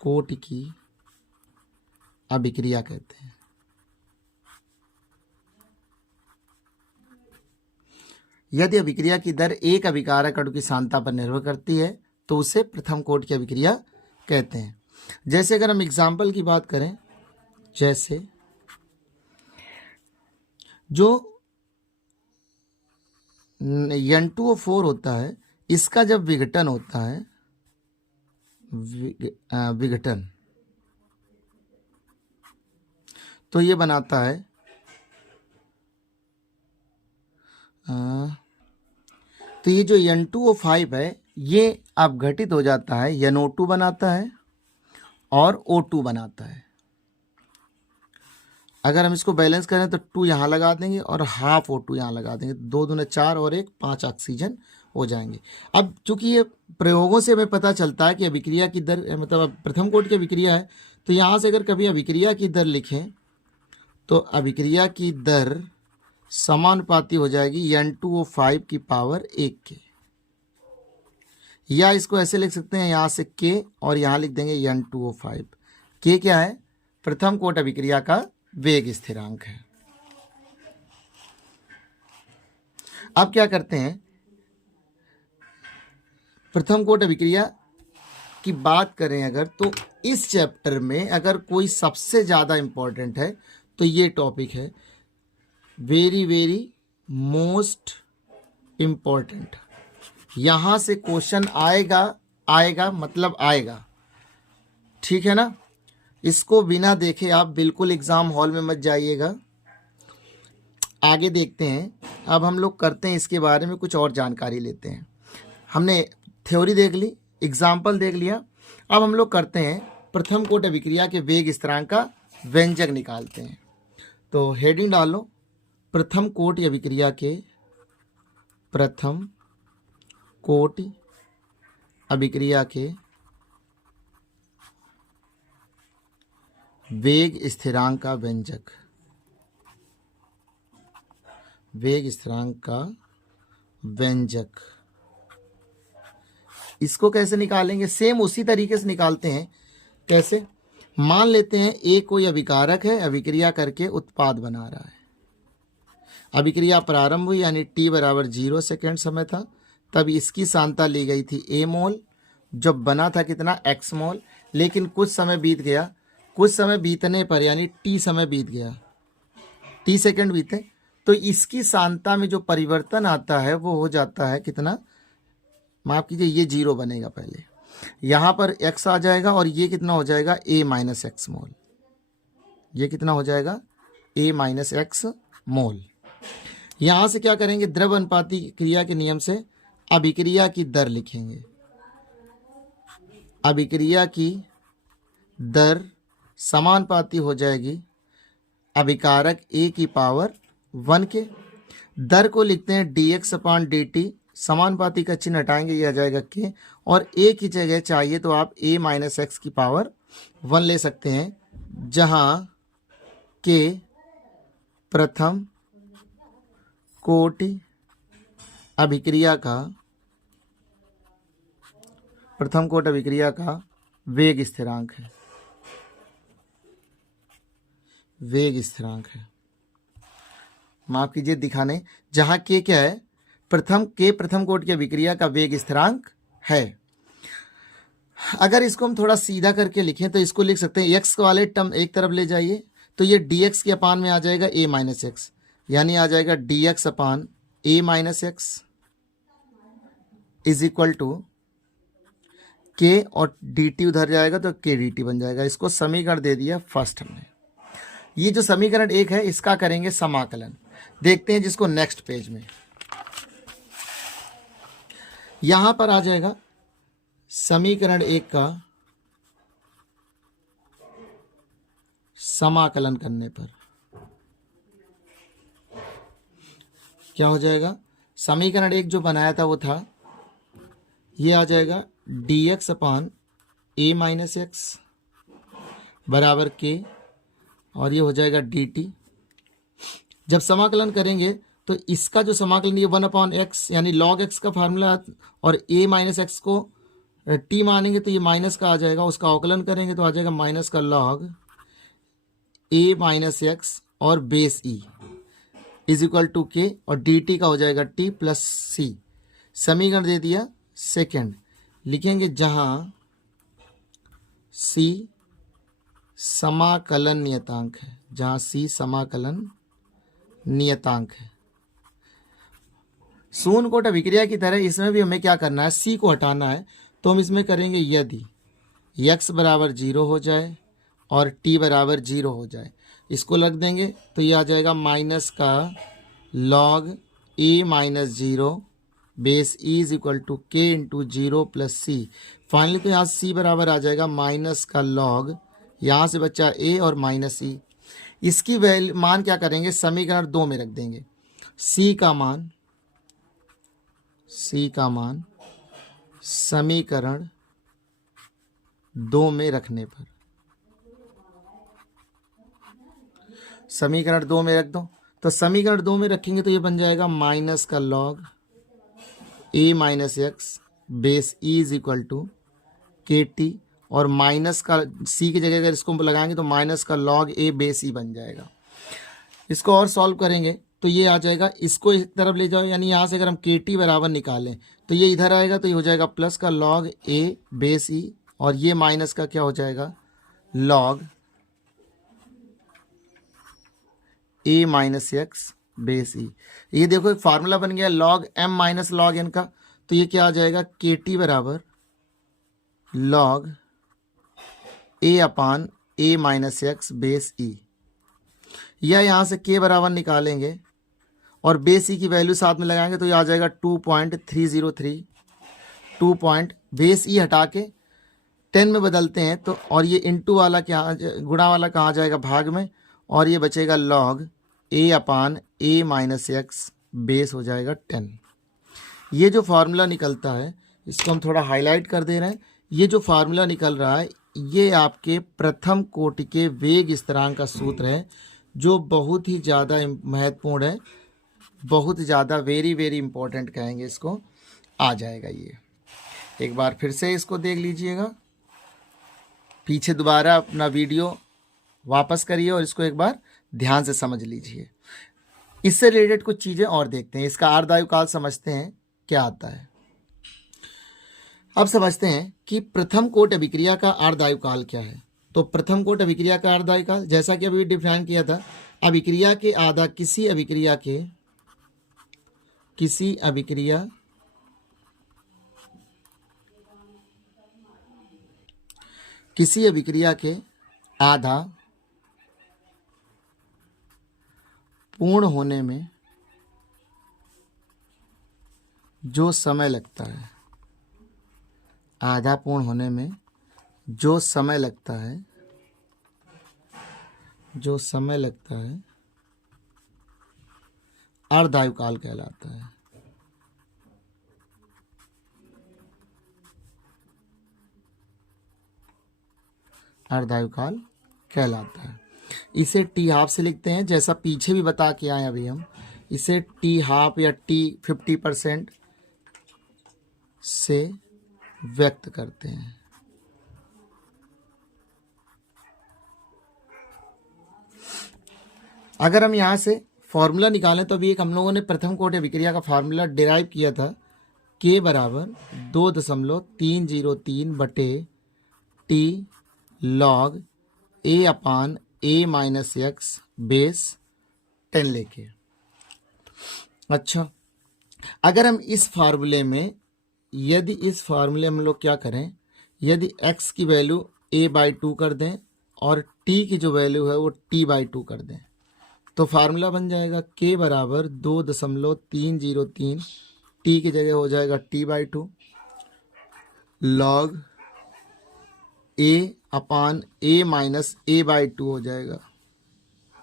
कोट की अभिक्रिया कहते हैं। यदि अभिक्रिया की दर एक अभिकारक अणु की सांद्रता पर निर्भर करती है तो उसे प्रथम कोट की अभिक्रिया कहते हैं। जैसे अगर हम एग्जाम्पल की बात करें, जैसे जो N2O4 होता है, इसका जब विघटन होता है, विघटन, तो ये बनाता है तो ये जो N2O5 है ये अपघटित हो जाता है, NO2 बनाता है और O2 बनाता है। अगर हम इसको बैलेंस करें तो 2 यहाँ लगा देंगे और हाफ O2 यहाँ लगा देंगे, 2 दूने 4 और 1 5 ऑक्सीजन हो जाएंगे। अब चूंकि ये प्रयोगों से हमें पता चलता है कि अभिक्रिया की दर, मतलब प्रथम कोट की अभिक्रिया है, तो यहाँ से अगर कभी अभिक्रिया की दर लिखें तो अभिक्रिया की दर समानुपाती हो जाएगी N2O5 की पावर 1 के, या इसको ऐसे लिख सकते हैं, यहाँ से K और यहाँ लिख देंगे N2O5। K क्या है, प्रथम कोट अभिक्रिया का वेग स्थिरांक है। अब क्या करते हैं, प्रथम कोट अभिक्रिया की बात करें अगर, तो इस चैप्टर में अगर कोई सबसे ज़्यादा इम्पोर्टेंट है तो ये टॉपिक है, वेरी वेरी मोस्ट इम्पोर्टेंट। यहाँ से क्वेश्चन आएगा मतलब आएगा, ठीक है ना। इसको बिना देखे आप बिल्कुल एग्ज़ाम हॉल में मत जाइएगा। आगे देखते हैं। अब हम लोग करते हैं इसके बारे में कुछ और जानकारी लेते हैं। हमने थ्योरी देख ली, एग्जाम्पल देख लिया। अब हम लोग करते हैं प्रथम कोट अभिक्रिया के वेग स्थिरांक का व्यंजक निकालते हैं। तो हेडिंग डालो, प्रथम कोट अभिक्रिया के प्रथम कोट अभिक्रिया के वेग स्थिरांक का व्यंजक, वेग स्थिरांक का व्यंजक। इसको कैसे निकालेंगे? सेम उसी तरीके से निकालते हैं। कैसे? मान लेते हैं ए कोई अभिकारक है, अभिक्रिया करके उत्पाद बना रहा है। अभिक्रिया प्रारंभ हुई यानी t बराबर 0 सेकेंड समय था, तब इसकी सांद्रता ली गई थी a मोल, जब बना था कितना x मोल। लेकिन कुछ समय बीत गया, कुछ समय बीतने पर यानी t समय बीत गया, t सेकेंड बीते, तो इसकी सांद्रता में जो परिवर्तन आता है वो हो जाता है कितना, माफ कीजिए, ये 0 बनेगा पहले, यहाँ पर x आ जाएगा और ये कितना हो जाएगा a माइनस एक्स मोल। ये कितना हो जाएगा a माइनस एक्स मोल। यहाँ से क्या करेंगे, द्रव अनुपाती क्रिया के नियम से अभिक्रिया की दर लिखेंगे। अभिक्रिया की दर समानुपाती हो जाएगी अभिकारक a की पावर 1 के। दर को लिखते हैं dx अपॉन dt, समानुपाती का चिन्ह हटाएंगे, ये आ जाएगा k, और a की जगह चाहिए तो आप a माइनस एक्स की पावर 1 ले सकते हैं, जहाँ k प्रथम कोटि अभिक्रिया का, प्रथम कोटि अभिक्रिया का वेग स्थिरांक है, वेग स्थिरांक है। माफ कीजिए दिखाने, जहां के क्या है, प्रथम कोटि की अभिक्रिया का वेग स्थिरांक है। अगर इसको हम थोड़ा सीधा करके लिखें तो इसको लिख सकते हैं, x वाले टर्म एक तरफ ले जाइए तो ये dx के अपान में आ जाएगा a माइनस एक्स, यानी आ जाएगा dx upon a minus x is equal to k, और dt उधर जाएगा तो k dt बन जाएगा। इसको समीकरण दे दिया फर्स्ट हमने। ये जो समीकरण 1 है इसका करेंगे समाकलन, देखते हैं जिसको नेक्स्ट पेज में। यहां पर आ जाएगा समीकरण 1 का समाकलन करने पर क्या हो जाएगा, समीकरण 1 जो बनाया था वो था, ये आ जाएगा dx upon a minus x बराबर k, और ये हो जाएगा dt। जब समाकलन करेंगे तो इसका जो समाकलन ये 1 अपॉन एक्स यानी लॉग एक्स का फार्मूला, और a माइनस एक्स को t मानेंगे तो ये माइनस का आ जाएगा, उसका अवकलन करेंगे तो आ जाएगा माइनस का लॉग a माइनस एक्स और base e is equal to k, और dt का हो जाएगा t प्लस c। समीकरण दे दिया सेकेंड, लिखेंगे जहां c समाकलन नियतांक है, जहां c समाकलन नियतांक है। शून्य कोटि अभिक्रिया की तरह इसमें भी हमें क्या करना है, c को हटाना है, तो हम इसमें करेंगे यदि x बराबर 0 हो जाए और t बराबर 0 हो जाए, इसको लग देंगे तो ये आ जाएगा माइनस का log a minus 0 base e is equal to k into 0 plus c। Finally तो यहाँ c बराबर आ जाएगा माइनस का लॉग, यहाँ से बच्चा a और माइनस e। इसकी वैल्यू मान क्या करेंगे, समीकरण 2 में रख देंगे। c का मान समीकरण 2 में रखने पर, समीकरण 2 में रख दो, तो समीकरण 2 में रखेंगे तो ये बन जाएगा माइनस का log a minus x base e is equal to k t, और माइनस का c की जगह अगर इसको लगाएंगे तो माइनस का लॉग a बेस e बन जाएगा। इसको और सॉल्व करेंगे तो ये आ जाएगा, इसको एक तरफ ले जाओ, यानी यहाँ से अगर हम के टी बराबर निकालें तो ये इधर आएगा तो ये हो जाएगा प्लस का लॉग a बेस e, और ये माइनस का क्या हो जाएगा log a minus x base e। ये देखो एक फार्मूला बन गया log m minus log n का, तो ये क्या आ जाएगा के टी बराबर log a upon a minus x base e, या यहाँ से k बराबर निकालेंगे और बेस ई की वैल्यू साथ में लगाएंगे तो ये आ जाएगा 2.303। बेस ई हटा के 10 में बदलते हैं तो, और ये इंटू वाला क्या, गुणा वाला कहाँ जाएगा, भाग में, और ये बचेगा log a upon a minus x, base हो जाएगा 10। ये जो फार्मूला निकलता है इसको हम थोड़ा हाईलाइट कर दे रहे हैं। ये जो फार्मूला निकल रहा है ये आपके प्रथम कोटि के वेग स्थिरांक का सूत्र है, जो बहुत ही ज़्यादा महत्वपूर्ण है, बहुत ज़्यादा वेरी वेरी इंपॉर्टेंट कहेंगे इसको, आ जाएगा ये। एक बार फिर से इसको देख लीजिएगा, पीछे दोबारा अपना वीडियो वापस करिए और इसको एक बार ध्यान से समझ लीजिए। इससे रिलेटेड कुछ चीज़ें और देखते हैं। इसका अर्धआयु काल समझते हैं क्या आता है। अब समझते हैं कि प्रथम कोट अभिक्रिया का अर्धआयु काल क्या है। तो प्रथम कोट अभिक्रिया का अर्धआयु काल, जैसा कि अभी डिफाइन किया था, अभिक्रिया के आधा किसी अभिक्रिया के आधा पूर्ण होने में जो समय लगता है, आधा पूर्ण होने में जो समय लगता है, अर्धआयु काल कहलाता है। अर्धआयु काल कहलाता है। इसे टी हाफ से लिखते हैं, जैसा पीछे भी बता के आए अभी हम, इसे टी हाफ या टी 50% से व्यक्त करते हैं। अगर हम यहाँ से फॉर्मूला निकालें तो अभी एक हम लोगों ने प्रथम कोटि अभिक्रिया का फार्मूला डिराइव किया था, K बराबर 2.303 बटे T log a upon a minus x base 10 लेके। अच्छा, अगर हम इस फार्मूले में, यदि इस फार्मूले में हम लोग क्या करें, यदि x की वैल्यू a/2 कर दें और t की जो वैल्यू है वो t/2 कर दें, तो फार्मूला बन जाएगा K बराबर 2.303, t की जगह हो जाएगा t/2 log a upon a minus a/2 हो जाएगा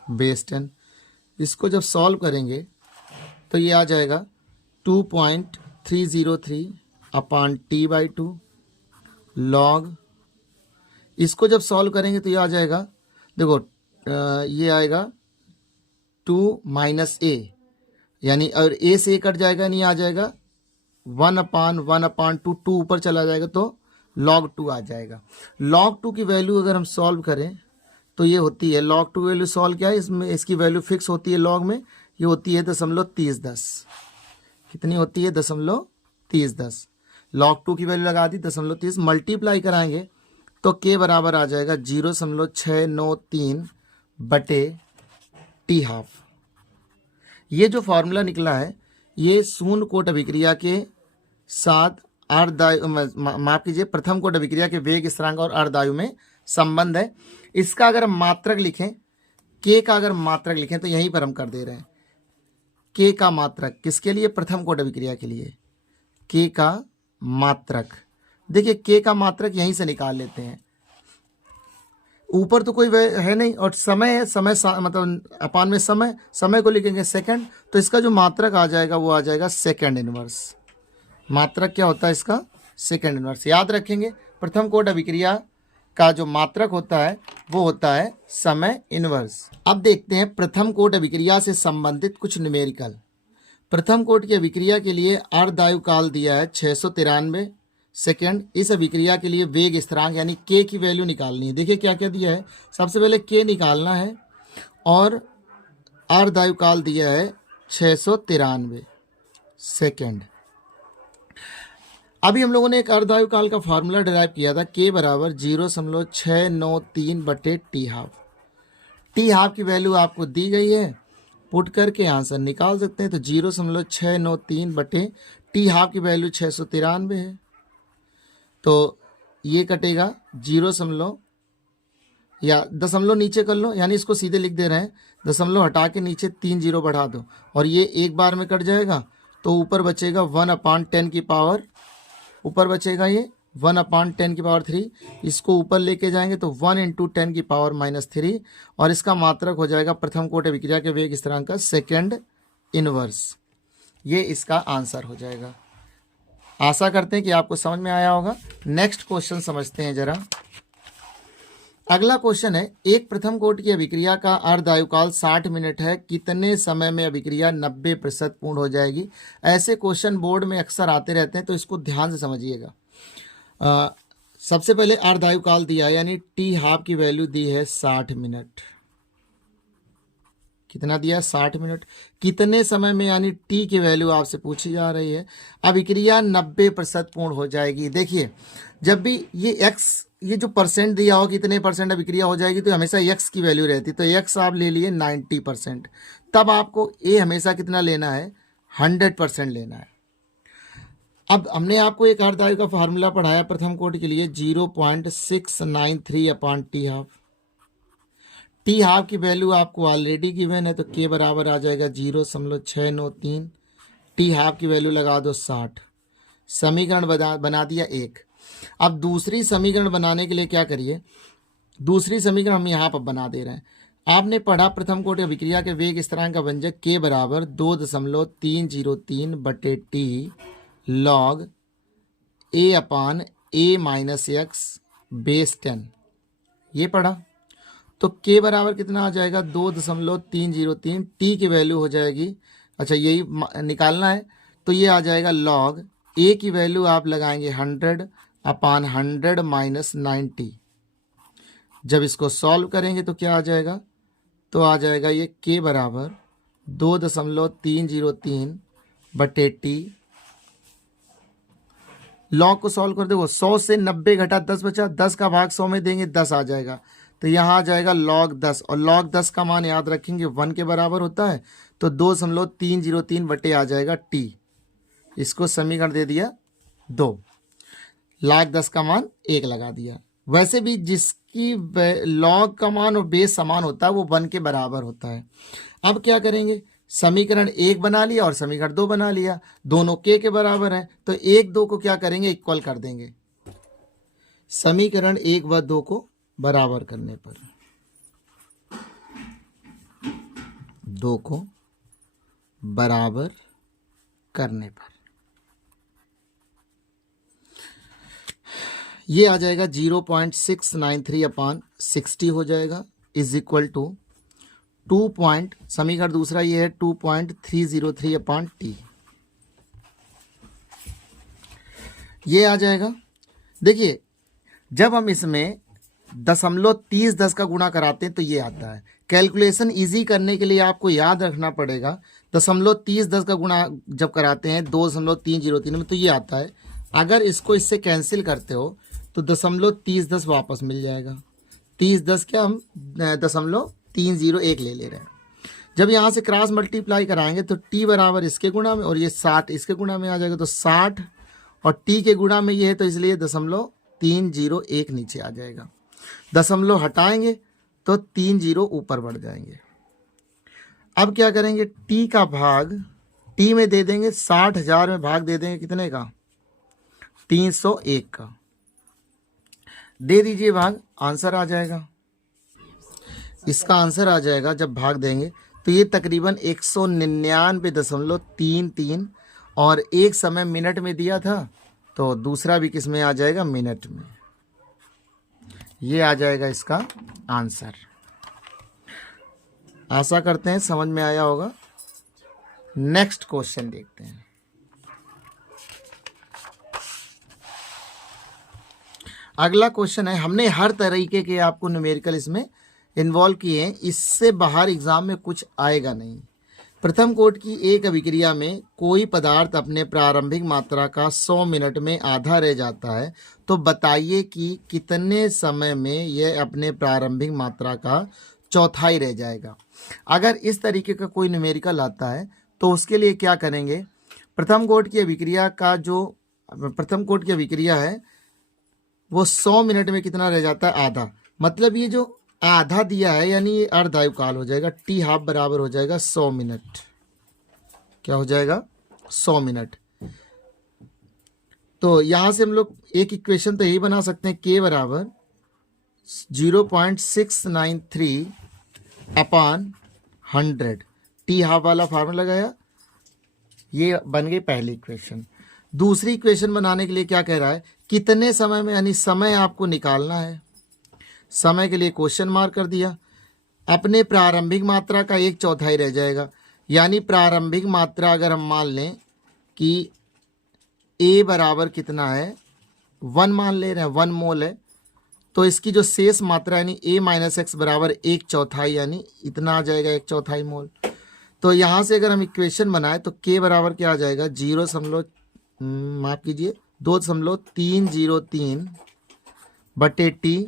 बेस 10। इसको जब सॉल्व करेंगे तो ये आ जाएगा 2.303 अपान t/2 log, इसको जब सॉल्व करेंगे तो ये आ जाएगा, देखो ये आएगा 2 माइनस a, यानी और a से a कट जाएगा, नहीं आ जाएगा 1/2, 2 ऊपर चला जाएगा तो log 2 आ जाएगा। log 2 की वैल्यू अगर हम सॉल्व करें तो ये होती है, log 2 वैल्यू सॉल्व क्या है, इसमें इसकी वैल्यू फिक्स होती है log में, ये होती है 0.3010। कितनी होती है, 0.3010। log 2 की वैल्यू लगा दी 0.30, मल्टीप्लाई कराएंगे तो K बराबर आ जाएगा 0.693 बटे टी हाफ। ये जो फॉर्मूला निकला है ये शून्य कोट अभिक्रिया के साथ अर्धआयु, माफ कीजिए, प्रथम कोट अभिक्रिया के वेग स्थिरांक और अर्धआयु में संबंध है। इसका अगर हम मात्रक लिखें, K का अगर मात्रक लिखें तो यहीं पर हम कर दे रहे हैं। K का मात्रक किसके लिए, प्रथम कोट अभिक्रिया के लिए K का मात्रक, देखिए K का मात्रक यहीं से निकाल लेते हैं, ऊपर तो कोई है नहीं और समय है, समय मतलब अपान में समय को लिखेंगे सेकंड, तो इसका जो मात्रक आ जाएगा वो आ जाएगा सेकंड इनवर्स। मात्रक क्या होता है इसका, सेकंड इनवर्स। याद रखेंगे प्रथम कोट अभिक्रिया का जो मात्रक होता है वो होता है समय इनवर्स। अब देखते हैं प्रथम कोट अभिक्रिया से संबंधित कुछ न्यूमेरिकल। प्रथम कोट की अभिक्रिया के लिए अर्धआयु काल दिया है 693 सेकेंड। इस अभिक्रिया के लिए वेग स्थिरांक यानी K की वैल्यू निकालनी है। देखिए क्या क्या दिया है, सबसे पहले K निकालना है और अर्धआयु काल दिया है 693 सेकेंड। अभी हम लोगों ने एक अर्धआयु काल का फार्मूला डिराइव किया था, K बराबर 0.693 बटे टी हाफ। टी हाफ की वैल्यू आपको दी गई है, पुट करके आंसर निकाल सकते हैं। तो 0.693 बटे टी हाफ की वैल्यू 693 है, तो ये कटेगा 0, या दशमलव नीचे कर लो, यानी इसको सीधे लिख दे रहे हैं, दशमलव हटा के नीचे 3 जीरो बढ़ा दो और ये एक बार में कट जाएगा, तो ऊपर बचेगा 1/10 की पावर, ऊपर बचेगा ये 1/10 की पावर 3, इसको ऊपर लेके जाएंगे तो 1 × 10 की पावर -3 और इसका मात्रक हो जाएगा प्रथम कोटि अभिक्रिया के वेग स्थिरांक का सेकेंड इनवर्स। ये इसका आंसर हो जाएगा। आशा करते हैं कि आपको समझ में आया होगा। नेक्स्ट क्वेश्चन समझते हैं जरा। अगला क्वेश्चन है, एक प्रथम कोटि की अभिक्रिया का अर्ध आयुकाल 60 मिनट है, कितने समय में अभिक्रिया 90% पूर्ण हो जाएगी? ऐसे क्वेश्चन बोर्ड में अक्सर आते रहते हैं, तो इसको ध्यान से समझिएगा। सबसे पहले अर्ध आयुकाल दिया है, यानी टी हाफ की वैल्यू दी है 60 मिनट। कितना दिया? 60 मिनट। कितने समय में, यानी टी की वैल्यू आपसे पूछी जा रही है। अभिक्रिया 90% पूर्ण हो जाएगी। देखिए, जब भी ये x, ये जो परसेंट दिया हो कितने परसेंट अभिक्रिया हो जाएगी, तो हमेशा x की वैल्यू रहती, तो x आप ले लिए 90%, तब आपको a हमेशा कितना लेना है? 100% लेना है। अब हमने आपको एक अर्ध आयु का फार्मूला पढ़ाया प्रथम कोटि के लिए, 0.693/t हाफ। टी हाफ की वैल्यू आपको ऑलरेडी गिवन है, तो k बराबर आ जाएगा 0.693। टी हाफ की वैल्यू लगा दो 60। समीकरण बना दिया एक। अब दूसरी समीकरण बनाने के लिए क्या करिए, दूसरी समीकरण हम यहाँ पर बना दे रहे हैं। आपने पढ़ा प्रथम कोटि अभिक्रिया के वेग स्थिरांक का व्यंजक k बराबर 2.303/t log a/a-x बेस 10, ये पढ़ा। तो k बराबर कितना आ जाएगा? 2.303। t की वैल्यू हो जाएगी, अच्छा यही निकालना है, तो ये आ जाएगा log a की वैल्यू आप लगाएंगे 100/100 - 90। जब इसको सॉल्व करेंगे तो क्या आ जाएगा? तो आ जाएगा ये k बराबर 2.303/t। लॉग को सॉल्व कर दो, 100 से 90 घटा 10 बचा, 10 का भाग 100 में देंगे 10 आ जाएगा, तो यहाँ आ जाएगा log 10, और log 10 का मान याद रखेंगे 1 के बराबर होता है, तो 2.303 आ जाएगा t। इसको समीकरण दे दिया 2, log 10 का मान 1 लगा दिया। वैसे भी जिसकी log का मान और बेस समान होता है वो 1 के बराबर होता है। अब क्या करेंगे, समीकरण 1 बना लिया और समीकरण 2 बना लिया, दोनों k के बराबर हैं, तो 1 2 को क्या करेंगे? इक्वल कर देंगे। समीकरण 1 व 2 को बराबर करने पर, 2 को बराबर करने पर ये आ जाएगा 0.693/60 हो जाएगा, इज इक्वल टू 2 समीकरण दूसरा ये है 2.303/t, ये आ जाएगा। देखिए, जब हम इसमें 0.30 का गुणा कराते हैं तो ये आता है। कैलकुलेशन इजी करने के लिए आपको याद रखना पड़ेगा, 0.30 का गुणा जब कराते हैं 2.303 में तो ये आता है। अगर इसको इससे कैंसिल करते हो तो 0.30 वापस मिल जाएगा। 30 क्या, हम 0.301 ले रहे हैं। जब यहाँ से क्रॉस मल्टीप्लाई कराएंगे तो t बराबर इसके गुणा में और ये 60 इसके गुणा में आ जाएगा, तो 60 और t के गुणा में ये है, तो इसलिए 0.301 नीचे आ जाएगा। दशमलव हटाएंगे तो 3 जीरो ऊपर बढ़ जाएंगे। अब क्या करेंगे, t का भाग t में दे देंगे, 60,000 में भाग दे देंगे कितने का? 301 का दे दीजिए भाग, आंसर आ जाएगा। इसका आंसर आ जाएगा जब भाग देंगे तो ये तकरीबन 199.33, और एक समय मिनट में दिया था, तो दूसरा भी किस में आ जाएगा? मिनट में। ये आ जाएगा इसका आंसर। आशा करते हैं समझ में आया होगा। नेक्स्ट क्वेश्चन देखते हैं। अगला क्वेश्चन है, हमने हर तरीके के आपको न्यूमेरिकल इसमें इन्वॉल्व किए हैं, इससे बाहर एग्जाम में कुछ आएगा नहीं। प्रथम कोटि की एक अभिक्रिया में कोई पदार्थ अपने प्रारंभिक मात्रा का 100 मिनट में आधा रह जाता है, तो बताइए कि कितने समय में यह अपने प्रारंभिक मात्रा का चौथाई रह जाएगा। अगर इस तरीके का कोई न्यूमेरिकल आता है तो उसके लिए क्या करेंगे, प्रथम कोटि की अभिक्रिया का जो प्रथम कोटि की अभिक्रिया है वो 100 मिनट में कितना रह जाता है? आधा। मतलब ये जो आधा दिया है यानी ये अर्धायुकाल हो जाएगा। टी हाफ बराबर हो जाएगा 100 मिनट। क्या हो जाएगा? 100 मिनट। तो यहां से हम लोग एक इक्वेशन तो यही बना सकते हैं, के बराबर 0.693 अपॉन 100। टी हाफ वाला फार्मूला लगाया, ये बन गई पहली इक्वेशन। दूसरी इक्वेशन बनाने के लिए क्या कह रहा है, कितने समय में, यानी समय आपको निकालना है। समय के लिए क्वेश्चन मार्क कर दिया। अपने प्रारंभिक मात्रा का 1/4 रह जाएगा, यानी प्रारंभिक मात्रा अगर हम मान लें कि ए बराबर कितना है, 1 मान ले रहे हैं, 1 मोल है, तो इसकी जो शेष मात्रा यानी ए माइनस एक्स बराबर 1/4 यानी इतना आ जाएगा 1/4 मोल। तो यहाँ से अगर हम इक्वेशन बनाए तो के बराबर क्या आ जाएगा, 2.303 बटे टी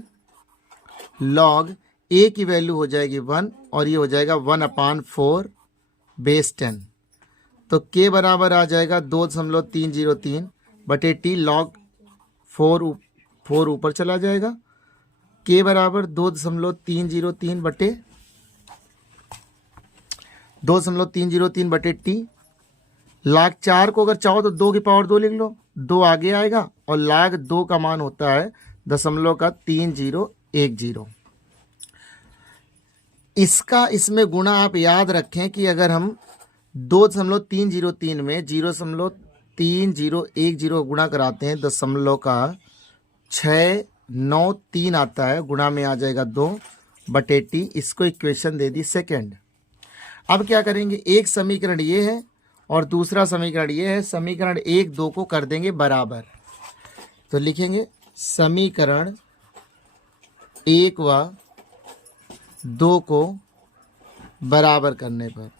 लॉग ए की वैल्यू हो जाएगी 1 और ये हो जाएगा 1/4 बेस 10। तो के बराबर आ जाएगा 2.303 बटे टी लॉग 4 ऊपर चला जाएगा। के बराबर 2.303 बटे टी log 4 को अगर चाहो तो 2 की पावर 2 लिख लो, 2 आगे आएगा और log 2 का मान होता है 0.3010। इसका इसमें गुणा आप याद रखें कि अगर हम 2.303 में 0.3010 गुणा कराते हैं, 0.693 आता है, गुणा में आ जाएगा 2 बटे टी। इसको इक्वेशन दे दी सेकेंड। अब क्या करेंगे, एक समीकरण ये है और दूसरा समीकरण ये है। समीकरण 1, 2 को कर देंगे बराबर, तो लिखेंगे समीकरण 1 व 2 को बराबर करने पर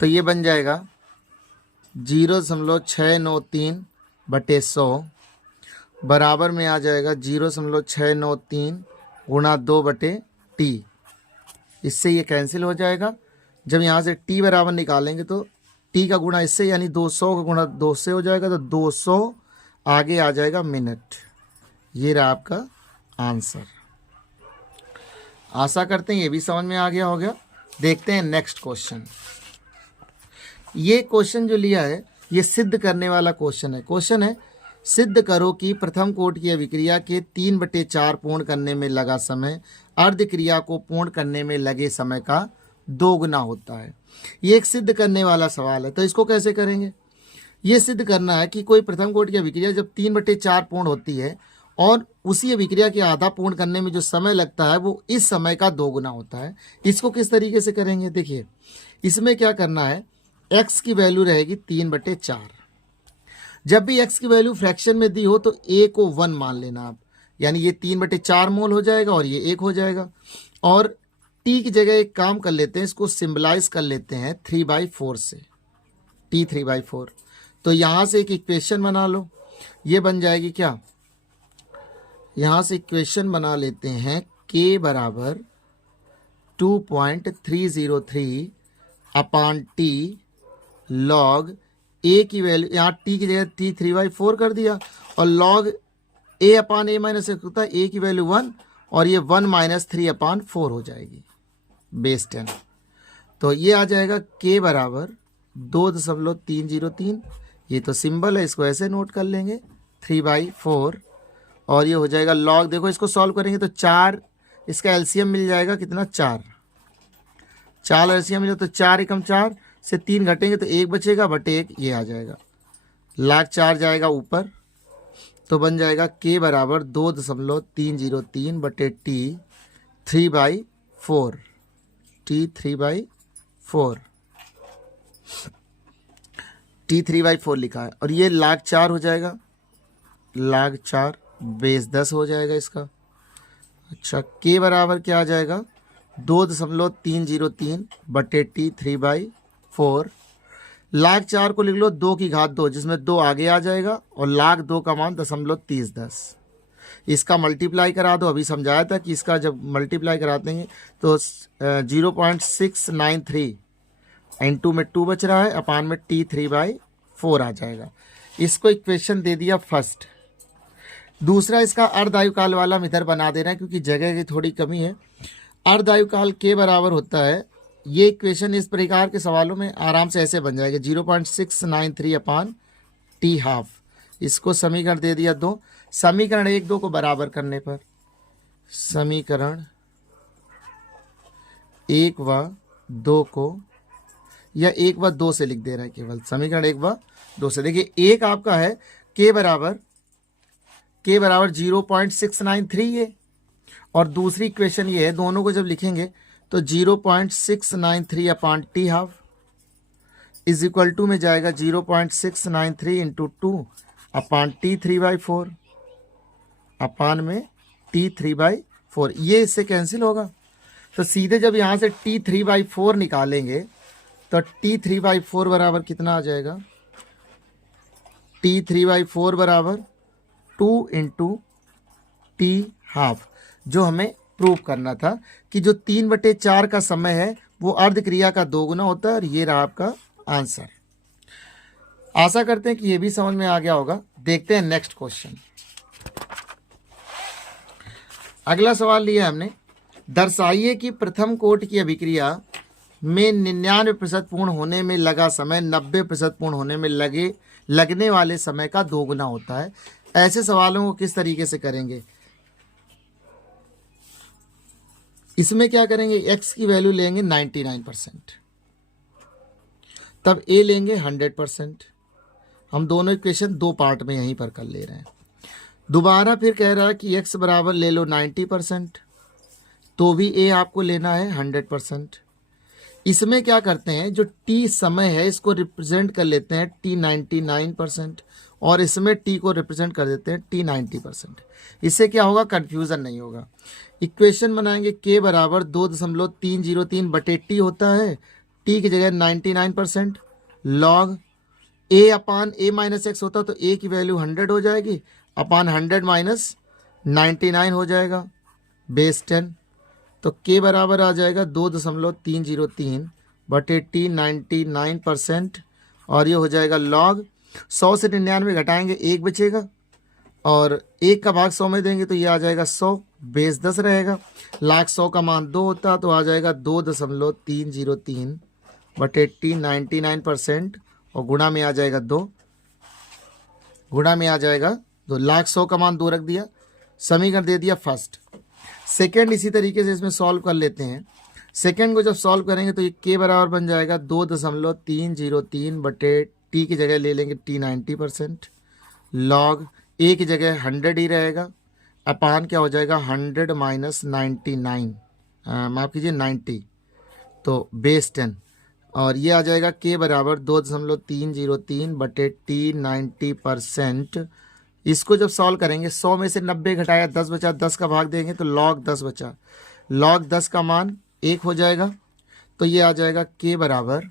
तो ये बन जाएगा 0.693 बटे 100 बराबर में आ जाएगा 0.693 गुणा 2 बटे टी। इससे ये कैंसिल हो जाएगा। जब यहाँ से टी बराबर निकालेंगे तो टी का गुणा इससे यानी 200 का गुणा 2 से हो जाएगा, तो 200 आगे आ जाएगा मिनट। ये रहा आपका आंसर। आशा करते हैं ये भी समझ में आ गया होगा। देखते हैं नेक्स्ट क्वेश्चन। ये क्वेश्चन जो लिया है ये सिद्ध करने वाला क्वेश्चन है। क्वेश्चन है, सिद्ध करो कि प्रथम कोट की अभिक्रिया के 3/4 पूर्ण करने में लगा समय अर्ध क्रिया को पूर्ण करने में लगे समय का 2 गुना होता है। ये एक सिद्ध करने वाला सवाल है। तो इसको कैसे करेंगे, ये सिद्ध करना है कि कोई प्रथम कोट की अभिक्रिया जब 3/4 पूर्ण होती है और उसी अभिक्रिया के आधा पूर्ण करने में जो समय लगता है वो इस समय का 2 गुना होता है। इसको किस तरीके से करेंगे, देखिए इसमें क्या करना है, x की वैल्यू रहेगी 3/4। जब भी x की वैल्यू फ्रैक्शन में दी हो तो a को 1 मान लेना आप, यानी ये 3/4 मोल हो जाएगा और ये 1 हो जाएगा। और t की जगह एक काम कर लेते हैं, इसको सिंबलाइज कर लेते हैं 3/4 से, t 3/4। तो यहाँ से एक इक्वेशन बना लो, ये बन जाएगी क्या, यहाँ से इक्वेशन बना लेते हैं k बराबर 2.303 अपॉन टी लॉग a की वैल्यू, यहाँ t की जगह t 3/4 कर दिया और log a upon a minus x होता है, a की वैल्यू 1 और ये 1 माइनस 3/4 हो जाएगी बेस 10। तो ये आ जाएगा k बराबर 2.303। ये तो सिंबल है, इसको ऐसे नोट कर लेंगे 3/4 और ये हो जाएगा log, देखो इसको सॉल्व करेंगे तो 4, इसका एलसीएम मिल जाएगा कितना, 4 एलसीएम मिला तो 4 एकम 4 से 3 घटेंगे तो 1 बचेगा बटे 1, ये आ जाएगा। log 4 जाएगा ऊपर तो बन जाएगा k बराबर 2.303 बटे टी 3/4, टी 3/4 लिखा है और ये log 4 हो जाएगा, log 4 बेस 10 हो जाएगा इसका। अच्छा, k बराबर क्या आ जाएगा, 2.303 बटे टी 3/4। log 4 को लिख लो 2 की घात 2, जिसमें 2 आगे आ जाएगा और log 2 का मान 0.3010। इसका मल्टीप्लाई करा दो, अभी समझाया था कि इसका जब मल्टीप्लाई कराते हैं तो 0.693 इंटू में 2 बच रहा है अपान में टी 3/4 आ जाएगा। इसको इक्वेशन दे दिया फर्स्ट। दूसरा इसका अर्धायुकाल वाला हम इधर बना दे रहे हैं क्योंकि जगह की थोड़ी कमी है। अर्धायुकाल के बराबर होता है, ये इक्वेशन इस प्रकार के सवालों में आराम से ऐसे बन जाएगा 0.693 अपान टी हाफ। इसको समीकरण दे दिया 2। समीकरण 1 2 को बराबर करने पर समीकरण 1 व 2 को, या 1 व 2 से लिख दे रहे हैं केवल, समीकरण 1 व 2 से। देखिए एक आपका है के बराबर 0.693 है, और दूसरी इक्वेशन ये है, दोनों को जब लिखेंगे तो 0.693 upon T half is equal to में जाएगा 0.693 इंटू 2 अपान टी 3/4 अपान में टी 3/4। ये इससे कैंसिल होगा, तो सीधे जब यहाँ से टी 3/4 निकालेंगे तो टी 3/4 बराबर कितना आ जाएगा, टी 3/4 बराबर 2 इंटू टी हाफ, जो हमें प्रूव करना था कि जो 3/4 का समय है वो अर्ध क्रिया का 2 गुना होता है। और ये रहा आपका आंसर। आशा करते हैं कि ये भी समझ में आ गया होगा। देखते हैं नेक्स्ट क्वेश्चन। अगला सवाल लिया हमने, दर्शाइए कि प्रथम कोट की अभिक्रिया में 99% पूर्ण होने में लगा समय 90% पूर्ण होने में लगने वाले समय का 2 गुना होता है। ऐसे सवालों को किस तरीके से करेंगे? इसमें क्या करेंगे, x की वैल्यू लेंगे 99%, तब a लेंगे 100%। हम दोनों इक्वेशन 2 पार्ट में यहीं पर कर ले रहे हैं। दोबारा फिर कह रहा है कि x बराबर ले लो 90%, तो भी a आपको लेना है 100%। इसमें क्या करते हैं, जो t समय है इसको रिप्रेजेंट कर लेते हैं t 99%, और इसमें t को रिप्रेजेंट कर देते हैं t 90%। इससे क्या होगा, कन्फ्यूज़न नहीं होगा। इक्वेशन बनाएंगे k बराबर 2.303 बटे टी होता है, t की जगह 99%, log a upon a minus x होता तो a की वैल्यू 100 हो जाएगी, अपान 100 माइनस 99 हो जाएगा, बेस 10। तो k बराबर आ जाएगा 2.303 बटे टी 99%, और ये हो जाएगा लॉग 100 से 99 घटाएंगे 1 बचेगा, और 1 का भाग 100 में देंगे तो ये आ जाएगा 100, बेस 10 रहेगा। लाख 100 का मान 2 होता तो आ जाएगा 2.303 बटे टी 99%, और गुणा में आ जाएगा 2, गुणा में आ जाएगा 2। लाख 100 का मान 2 रख दिया, समीकरण दे दिया फर्स्ट। सेकेंड इसी तरीके से इसमें सॉल्व कर लेते हैं। सेकेंड को जब सॉल्व करेंगे तो ये के बराबर बन जाएगा 2.303 बटे टी की जगह ले लेंगे टी 90%, लॉग ए की जगह 100 ही रहेगा, अपान क्या हो जाएगा 100 माइनस 99, माफ़ कीजिए 90, तो बेस 10, और ये आ जाएगा के बराबर 2.303 बटे टी 90%। इसको जब सॉल्व करेंगे 100 में से 90 घटाया 10 बचा, 10 का भाग देंगे तो लॉग 10 बचा, लॉग 10 का मान 1 हो जाएगा, तो ये आ जाएगा के बराबर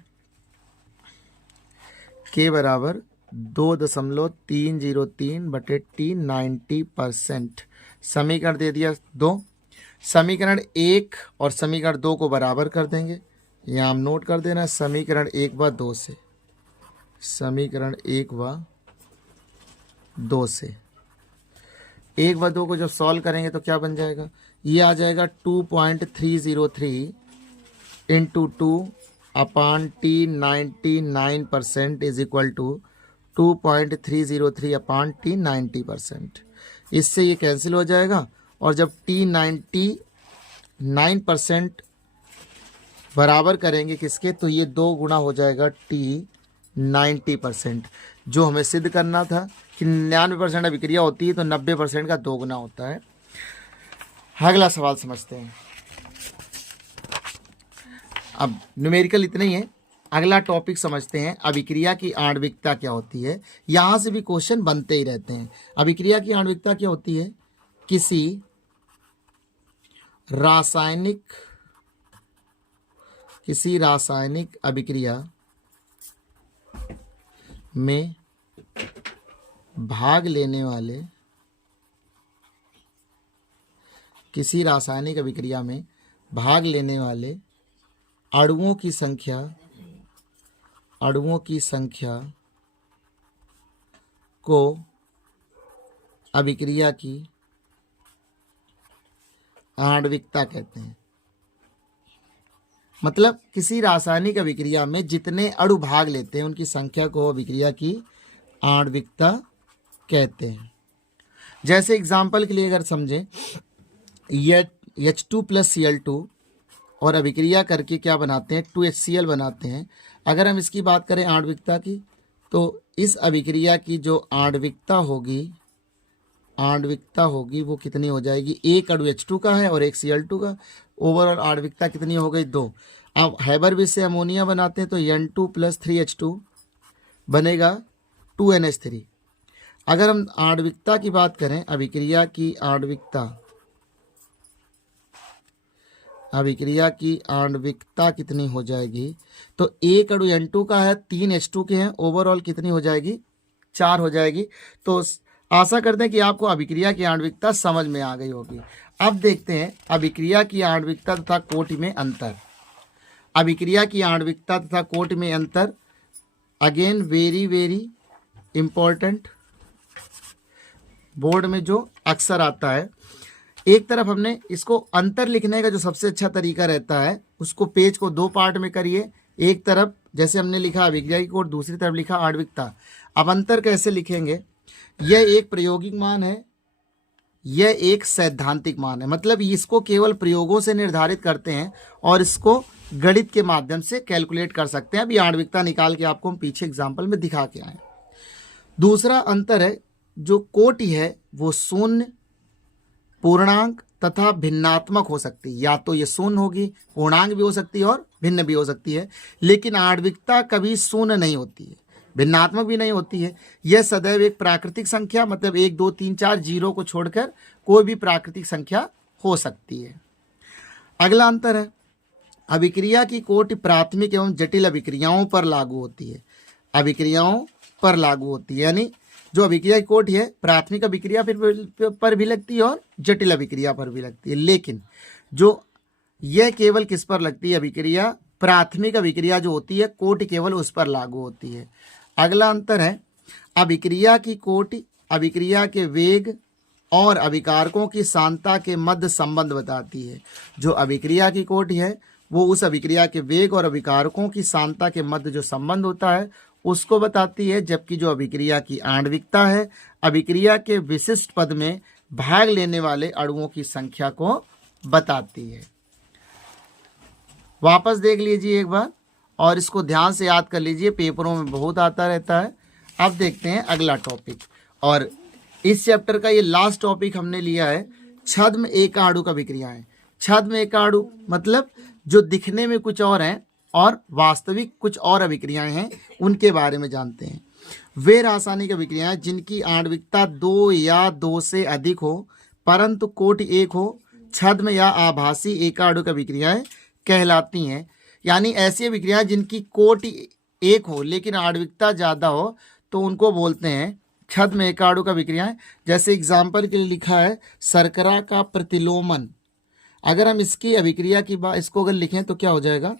2.303 बटे टी 90%। समीकरण दे दिया 2। समीकरण 1 और समीकरण 2 को बराबर कर देंगे, यहाँ हम नोट कर देना समीकरण 1 व 2 से, समीकरण 1 व 2 से 1 व 2 को जब सॉल्व करेंगे तो क्या बन जाएगा, ये आ जाएगा 2.303 into 2 upon t 99% is equal to 2.303 upon t 90%। इससे ये कैंसिल हो जाएगा, और जब टी 99% बराबर करेंगे किसके, तो ये 2 गुना हो जाएगा टी 90%, जो हमें सिद्ध करना था कि 99% अभिक्रिया होती है तो 90% का 2 गुना होता है। अगला सवाल समझते हैं। अब न्यूमेरिकल इतना ही है, अगला टॉपिक समझते हैं, अभिक्रिया की आणविकता क्या होती है। यहाँ से भी क्वेश्चन बनते ही रहते हैं। अभिक्रिया की आणविकता क्या होती है, किसी रासायनिक अभिक्रिया में भाग लेने वाले, किसी रासायनिक अभिक्रिया में भाग लेने वाले अणुओं की संख्या को अभिक्रिया की आणविकता कहते हैं। मतलब किसी रासायनिक अभिक्रिया में जितने अणु भाग लेते हैं उनकी संख्या को अभिक्रिया की आणविकता कहते हैं। जैसे एग्जाम्पल के लिए अगर समझें, H2 प्लस Cl2 और अभिक्रिया करके क्या बनाते हैं, 2HCl बनाते हैं। अगर हम इसकी बात करें आणविकता की, तो इस अभिक्रिया की जो आणविकता होगी वो कितनी हो जाएगी, एक अणु H2 का है और एक Cl2 का, ओवरऑल आणविकता कितनी हो गई, 2। अब हैबर बेस से अमोनिया बनाते हैं तो N2 प्लस 3H2 बनेगा 2NH3। अगर हम आणविकता की बात करें, अभिक्रिया की आणविकता कितनी हो जाएगी, तो एक अणु N2 का है, 3 H2 के हैं, ओवरऑल कितनी हो जाएगी, 4 हो जाएगी। तो आशा करते हैं कि आपको अभिक्रिया की आणविकता समझ में आ गई होगी। अब देखते हैं अभिक्रिया की आणविकता तथा कोटि में अंतर। अभिक्रिया की आणविकता तथा कोटि में अंतर, again very very important, board में जो अक्सर आता है। एक तरफ हमने इसको अंतर लिखने का जो सबसे अच्छा तरीका रहता है, उसको पेज को 2 पार्ट में करिए। एक तरफ जैसे हमने लिखा अभिक्रिया की कोट, दूसरी तरफ लिखा आणविकता। अब अंतर कैसे लिखेंगे, यह एक प्रायोगिक मान है, यह एक सैद्धांतिक मान है। मतलब इसको केवल प्रयोगों से निर्धारित करते हैं और इसको गणित के माध्यम से कैलकुलेट कर सकते हैं। अभी आणविकता निकाल के आपको हम पीछे एग्जाम्पल में दिखा के आए। दूसरा अंतर है, जो कोटि है वो शून्य, पूर्णांक तथा भिन्नात्मक हो सकती है। या तो ये शून्य होगी, पूर्णांक भी हो सकती है और भिन्न भी हो सकती है। लेकिन आणविकता कभी शून्य नहीं होती है, भिन्नात्मक भी नहीं होती है। यह सदैव एक प्राकृतिक संख्या, मतलब 1 2 3 4 जीरो को छोड़कर कोई भी प्राकृतिक संख्या हो सकती है। अगला अंतर है, अभिक्रिया की कोटि प्राथमिक एवं जटिल अभिक्रियाओं पर लागू होती है। अभिक्रियाओं पर लागू होती है, यानी जो अभिक्रिया की कोटि है प्राथमिक अभिक्रिया पर भी लगती है और जटिल अभिक्रिया पर भी लगती है। लेकिन जो यह केवल किस पर लगती है, अभिक्रिया प्राथमिक अभिक्रिया जो होती है कोटि केवल उस पर लागू होती है। अगला अंतर है, अभिक्रिया की कोटि अभिक्रिया के वेग और अभिकारकों की सांद्रता के मध्य संबंध बताती है। जो अभिक्रिया की कोटि है वो उस अभिक्रिया के वेग और अभिकारकों की सांद्रता के मध्य जो संबंध होता है उसको बताती है। जबकि जो अभिक्रिया की आणविकता है अभिक्रिया के विशिष्ट पद में भाग लेने वाले अणुओं की संख्या को बताती है। वापस देख लीजिए एक बार और इसको ध्यान से याद कर लीजिए, पेपरों में बहुत आता रहता है। अब देखते हैं अगला टॉपिक, और इस चैप्टर का ये लास्ट टॉपिक हमने लिया है छद्म एकाणु अभिक्रियाएं। छद्म एकाणु मतलब जो दिखने में कुछ और हैं और वास्तविक कुछ और अभिक्रियाएं हैं, उनके बारे में जानते हैं। वे रासायनिक अभिक्रियाएं जिनकी आणविकता 2 या 2 से अधिक हो परंतु कोटि 1 हो, छद्म या आभासी एकाणु अभिक्रियाएं कहलाती हैं। यानी ऐसी अभिक्रियाएं जिनकी कोटि 1 हो लेकिन आणविकता ज़्यादा हो तो उनको बोलते हैं छद्म एकाणु अभिक्रियाएं। जैसे एग्जाम्पल के लिए लिखा है शर्करा का प्रतिलोमन। अगर हम इसकी अभिक्रिया की बात इसको अगर लिखें तो क्या हो जाएगा,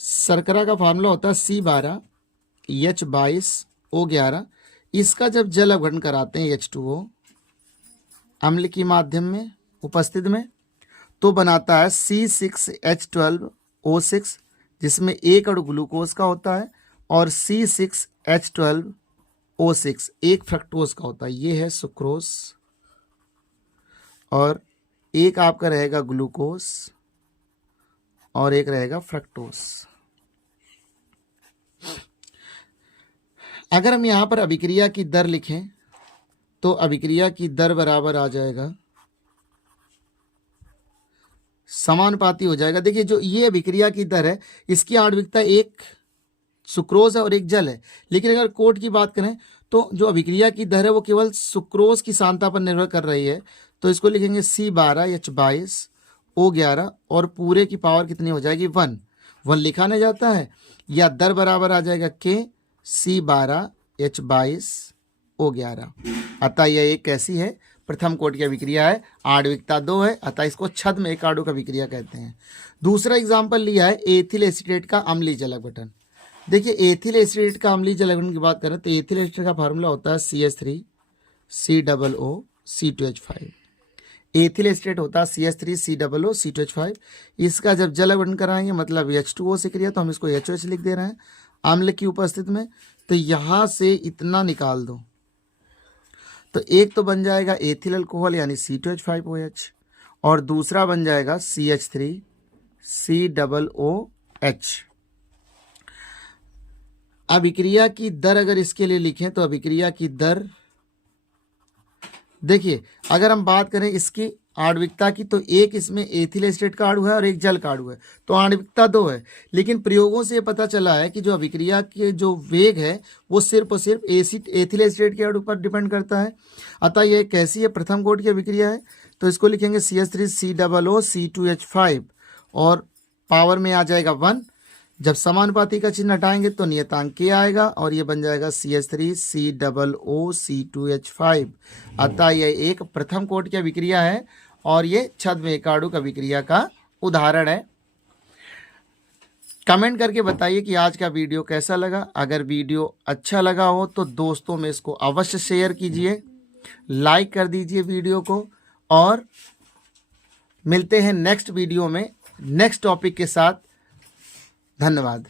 शर्करा का फार्मूला होता है C12H22O11। इसका जब जल अपघटन कराते हैं H2O अम्ल की माध्यम में उपस्थित में तो बनाता है C6H12O6, जिसमें एक अणु ग्लूकोज का होता है और C6H12O6 एक फ्रक्टोज का होता है। ये है सुक्रोज और एक आपका रहेगा ग्लूकोज और एक रहेगा फ्रक्टोज। अगर हम यहाँ पर अभिक्रिया की दर लिखें तो अभिक्रिया की दर बराबर आ जाएगा, समानुपाती हो जाएगा। देखिए जो ये अभिक्रिया की दर है इसकी आणविकता एक सुक्रोज है और एक जल है। लेकिन अगर कोट की बात करें तो जो अभिक्रिया की दर है वो केवल सुक्रोज की सांद्रता पर निर्भर कर रही है। तो इसको लिखेंगे C12H22O11 और पूरे की पावर कितनी हो जाएगी 1 लिखा नहीं जाता है, या दर बराबर आ जाएगा K C12H22O11। अतः यह एक कैसी है, प्रथम कोटि की अभिक्रिया है, आणविकता 2 है, अतः इसको छद्म एकाणु अभिक्रिया कहते हैं। दूसरा एग्जाम्पल लिया है एथिल एसीटेट का अम्लीय जल अपघटन। देखिए एथिल एसीटेट का अम्लीय जल अपघटन की बात करें तो एथिल एसीटेट का फार्मूला होता है CH3 COO एथिल एस्टेट होता है CH3 COO इसका जब जल अवर्ण कराएंगे मतलब H2O से क्रिया, तो हम इसको HOH लिख दे रहे हैं अम्ल की उपस्थिति में। तो यहाँ से इतना निकाल दो, तो एक तो बन जाएगा एथिल अल्कोहल यानी C2H5OH और दूसरा बन जाएगा CH3COOH। अभिक्रिया की दर अगर इसके लिए लिखें तो अभिक्रिया की दर देखिए, अगर हम बात करें इसकी आणविकता की तो एक इसमें एथिल एस्टेट का अणु है और एक जल का अणु है, तो आणविकता 2 है। लेकिन प्रयोगों से पता चला है कि जो अभिक्रिया के जो वेग है वो सिर्फ और सिर्फ एथिल एस्टेट के अणु पर डिपेंड करता है। अतः यह कैसी है, प्रथम कोटि की अभिक्रिया है, तो इसको लिखेंगे CH3COO और पावर में आ जाएगा 1। जब समानुपाती का चिन्ह हटाएंगे तो नियतांक K आएगा और ये बन जाएगा CH3COO अतः यह एक प्रथम कोटि की अभिक्रिया है और ये छद्म एकाणुक अभिक्रिया का उदाहरण है। कमेंट करके बताइए कि आज का वीडियो कैसा लगा। अगर वीडियो अच्छा लगा हो तो दोस्तों में इसको अवश्य शेयर कीजिए, लाइक कर दीजिए वीडियो को, और मिलते हैं नेक्स्ट वीडियो में नेक्स्ट टॉपिक के साथ। धन्यवाद।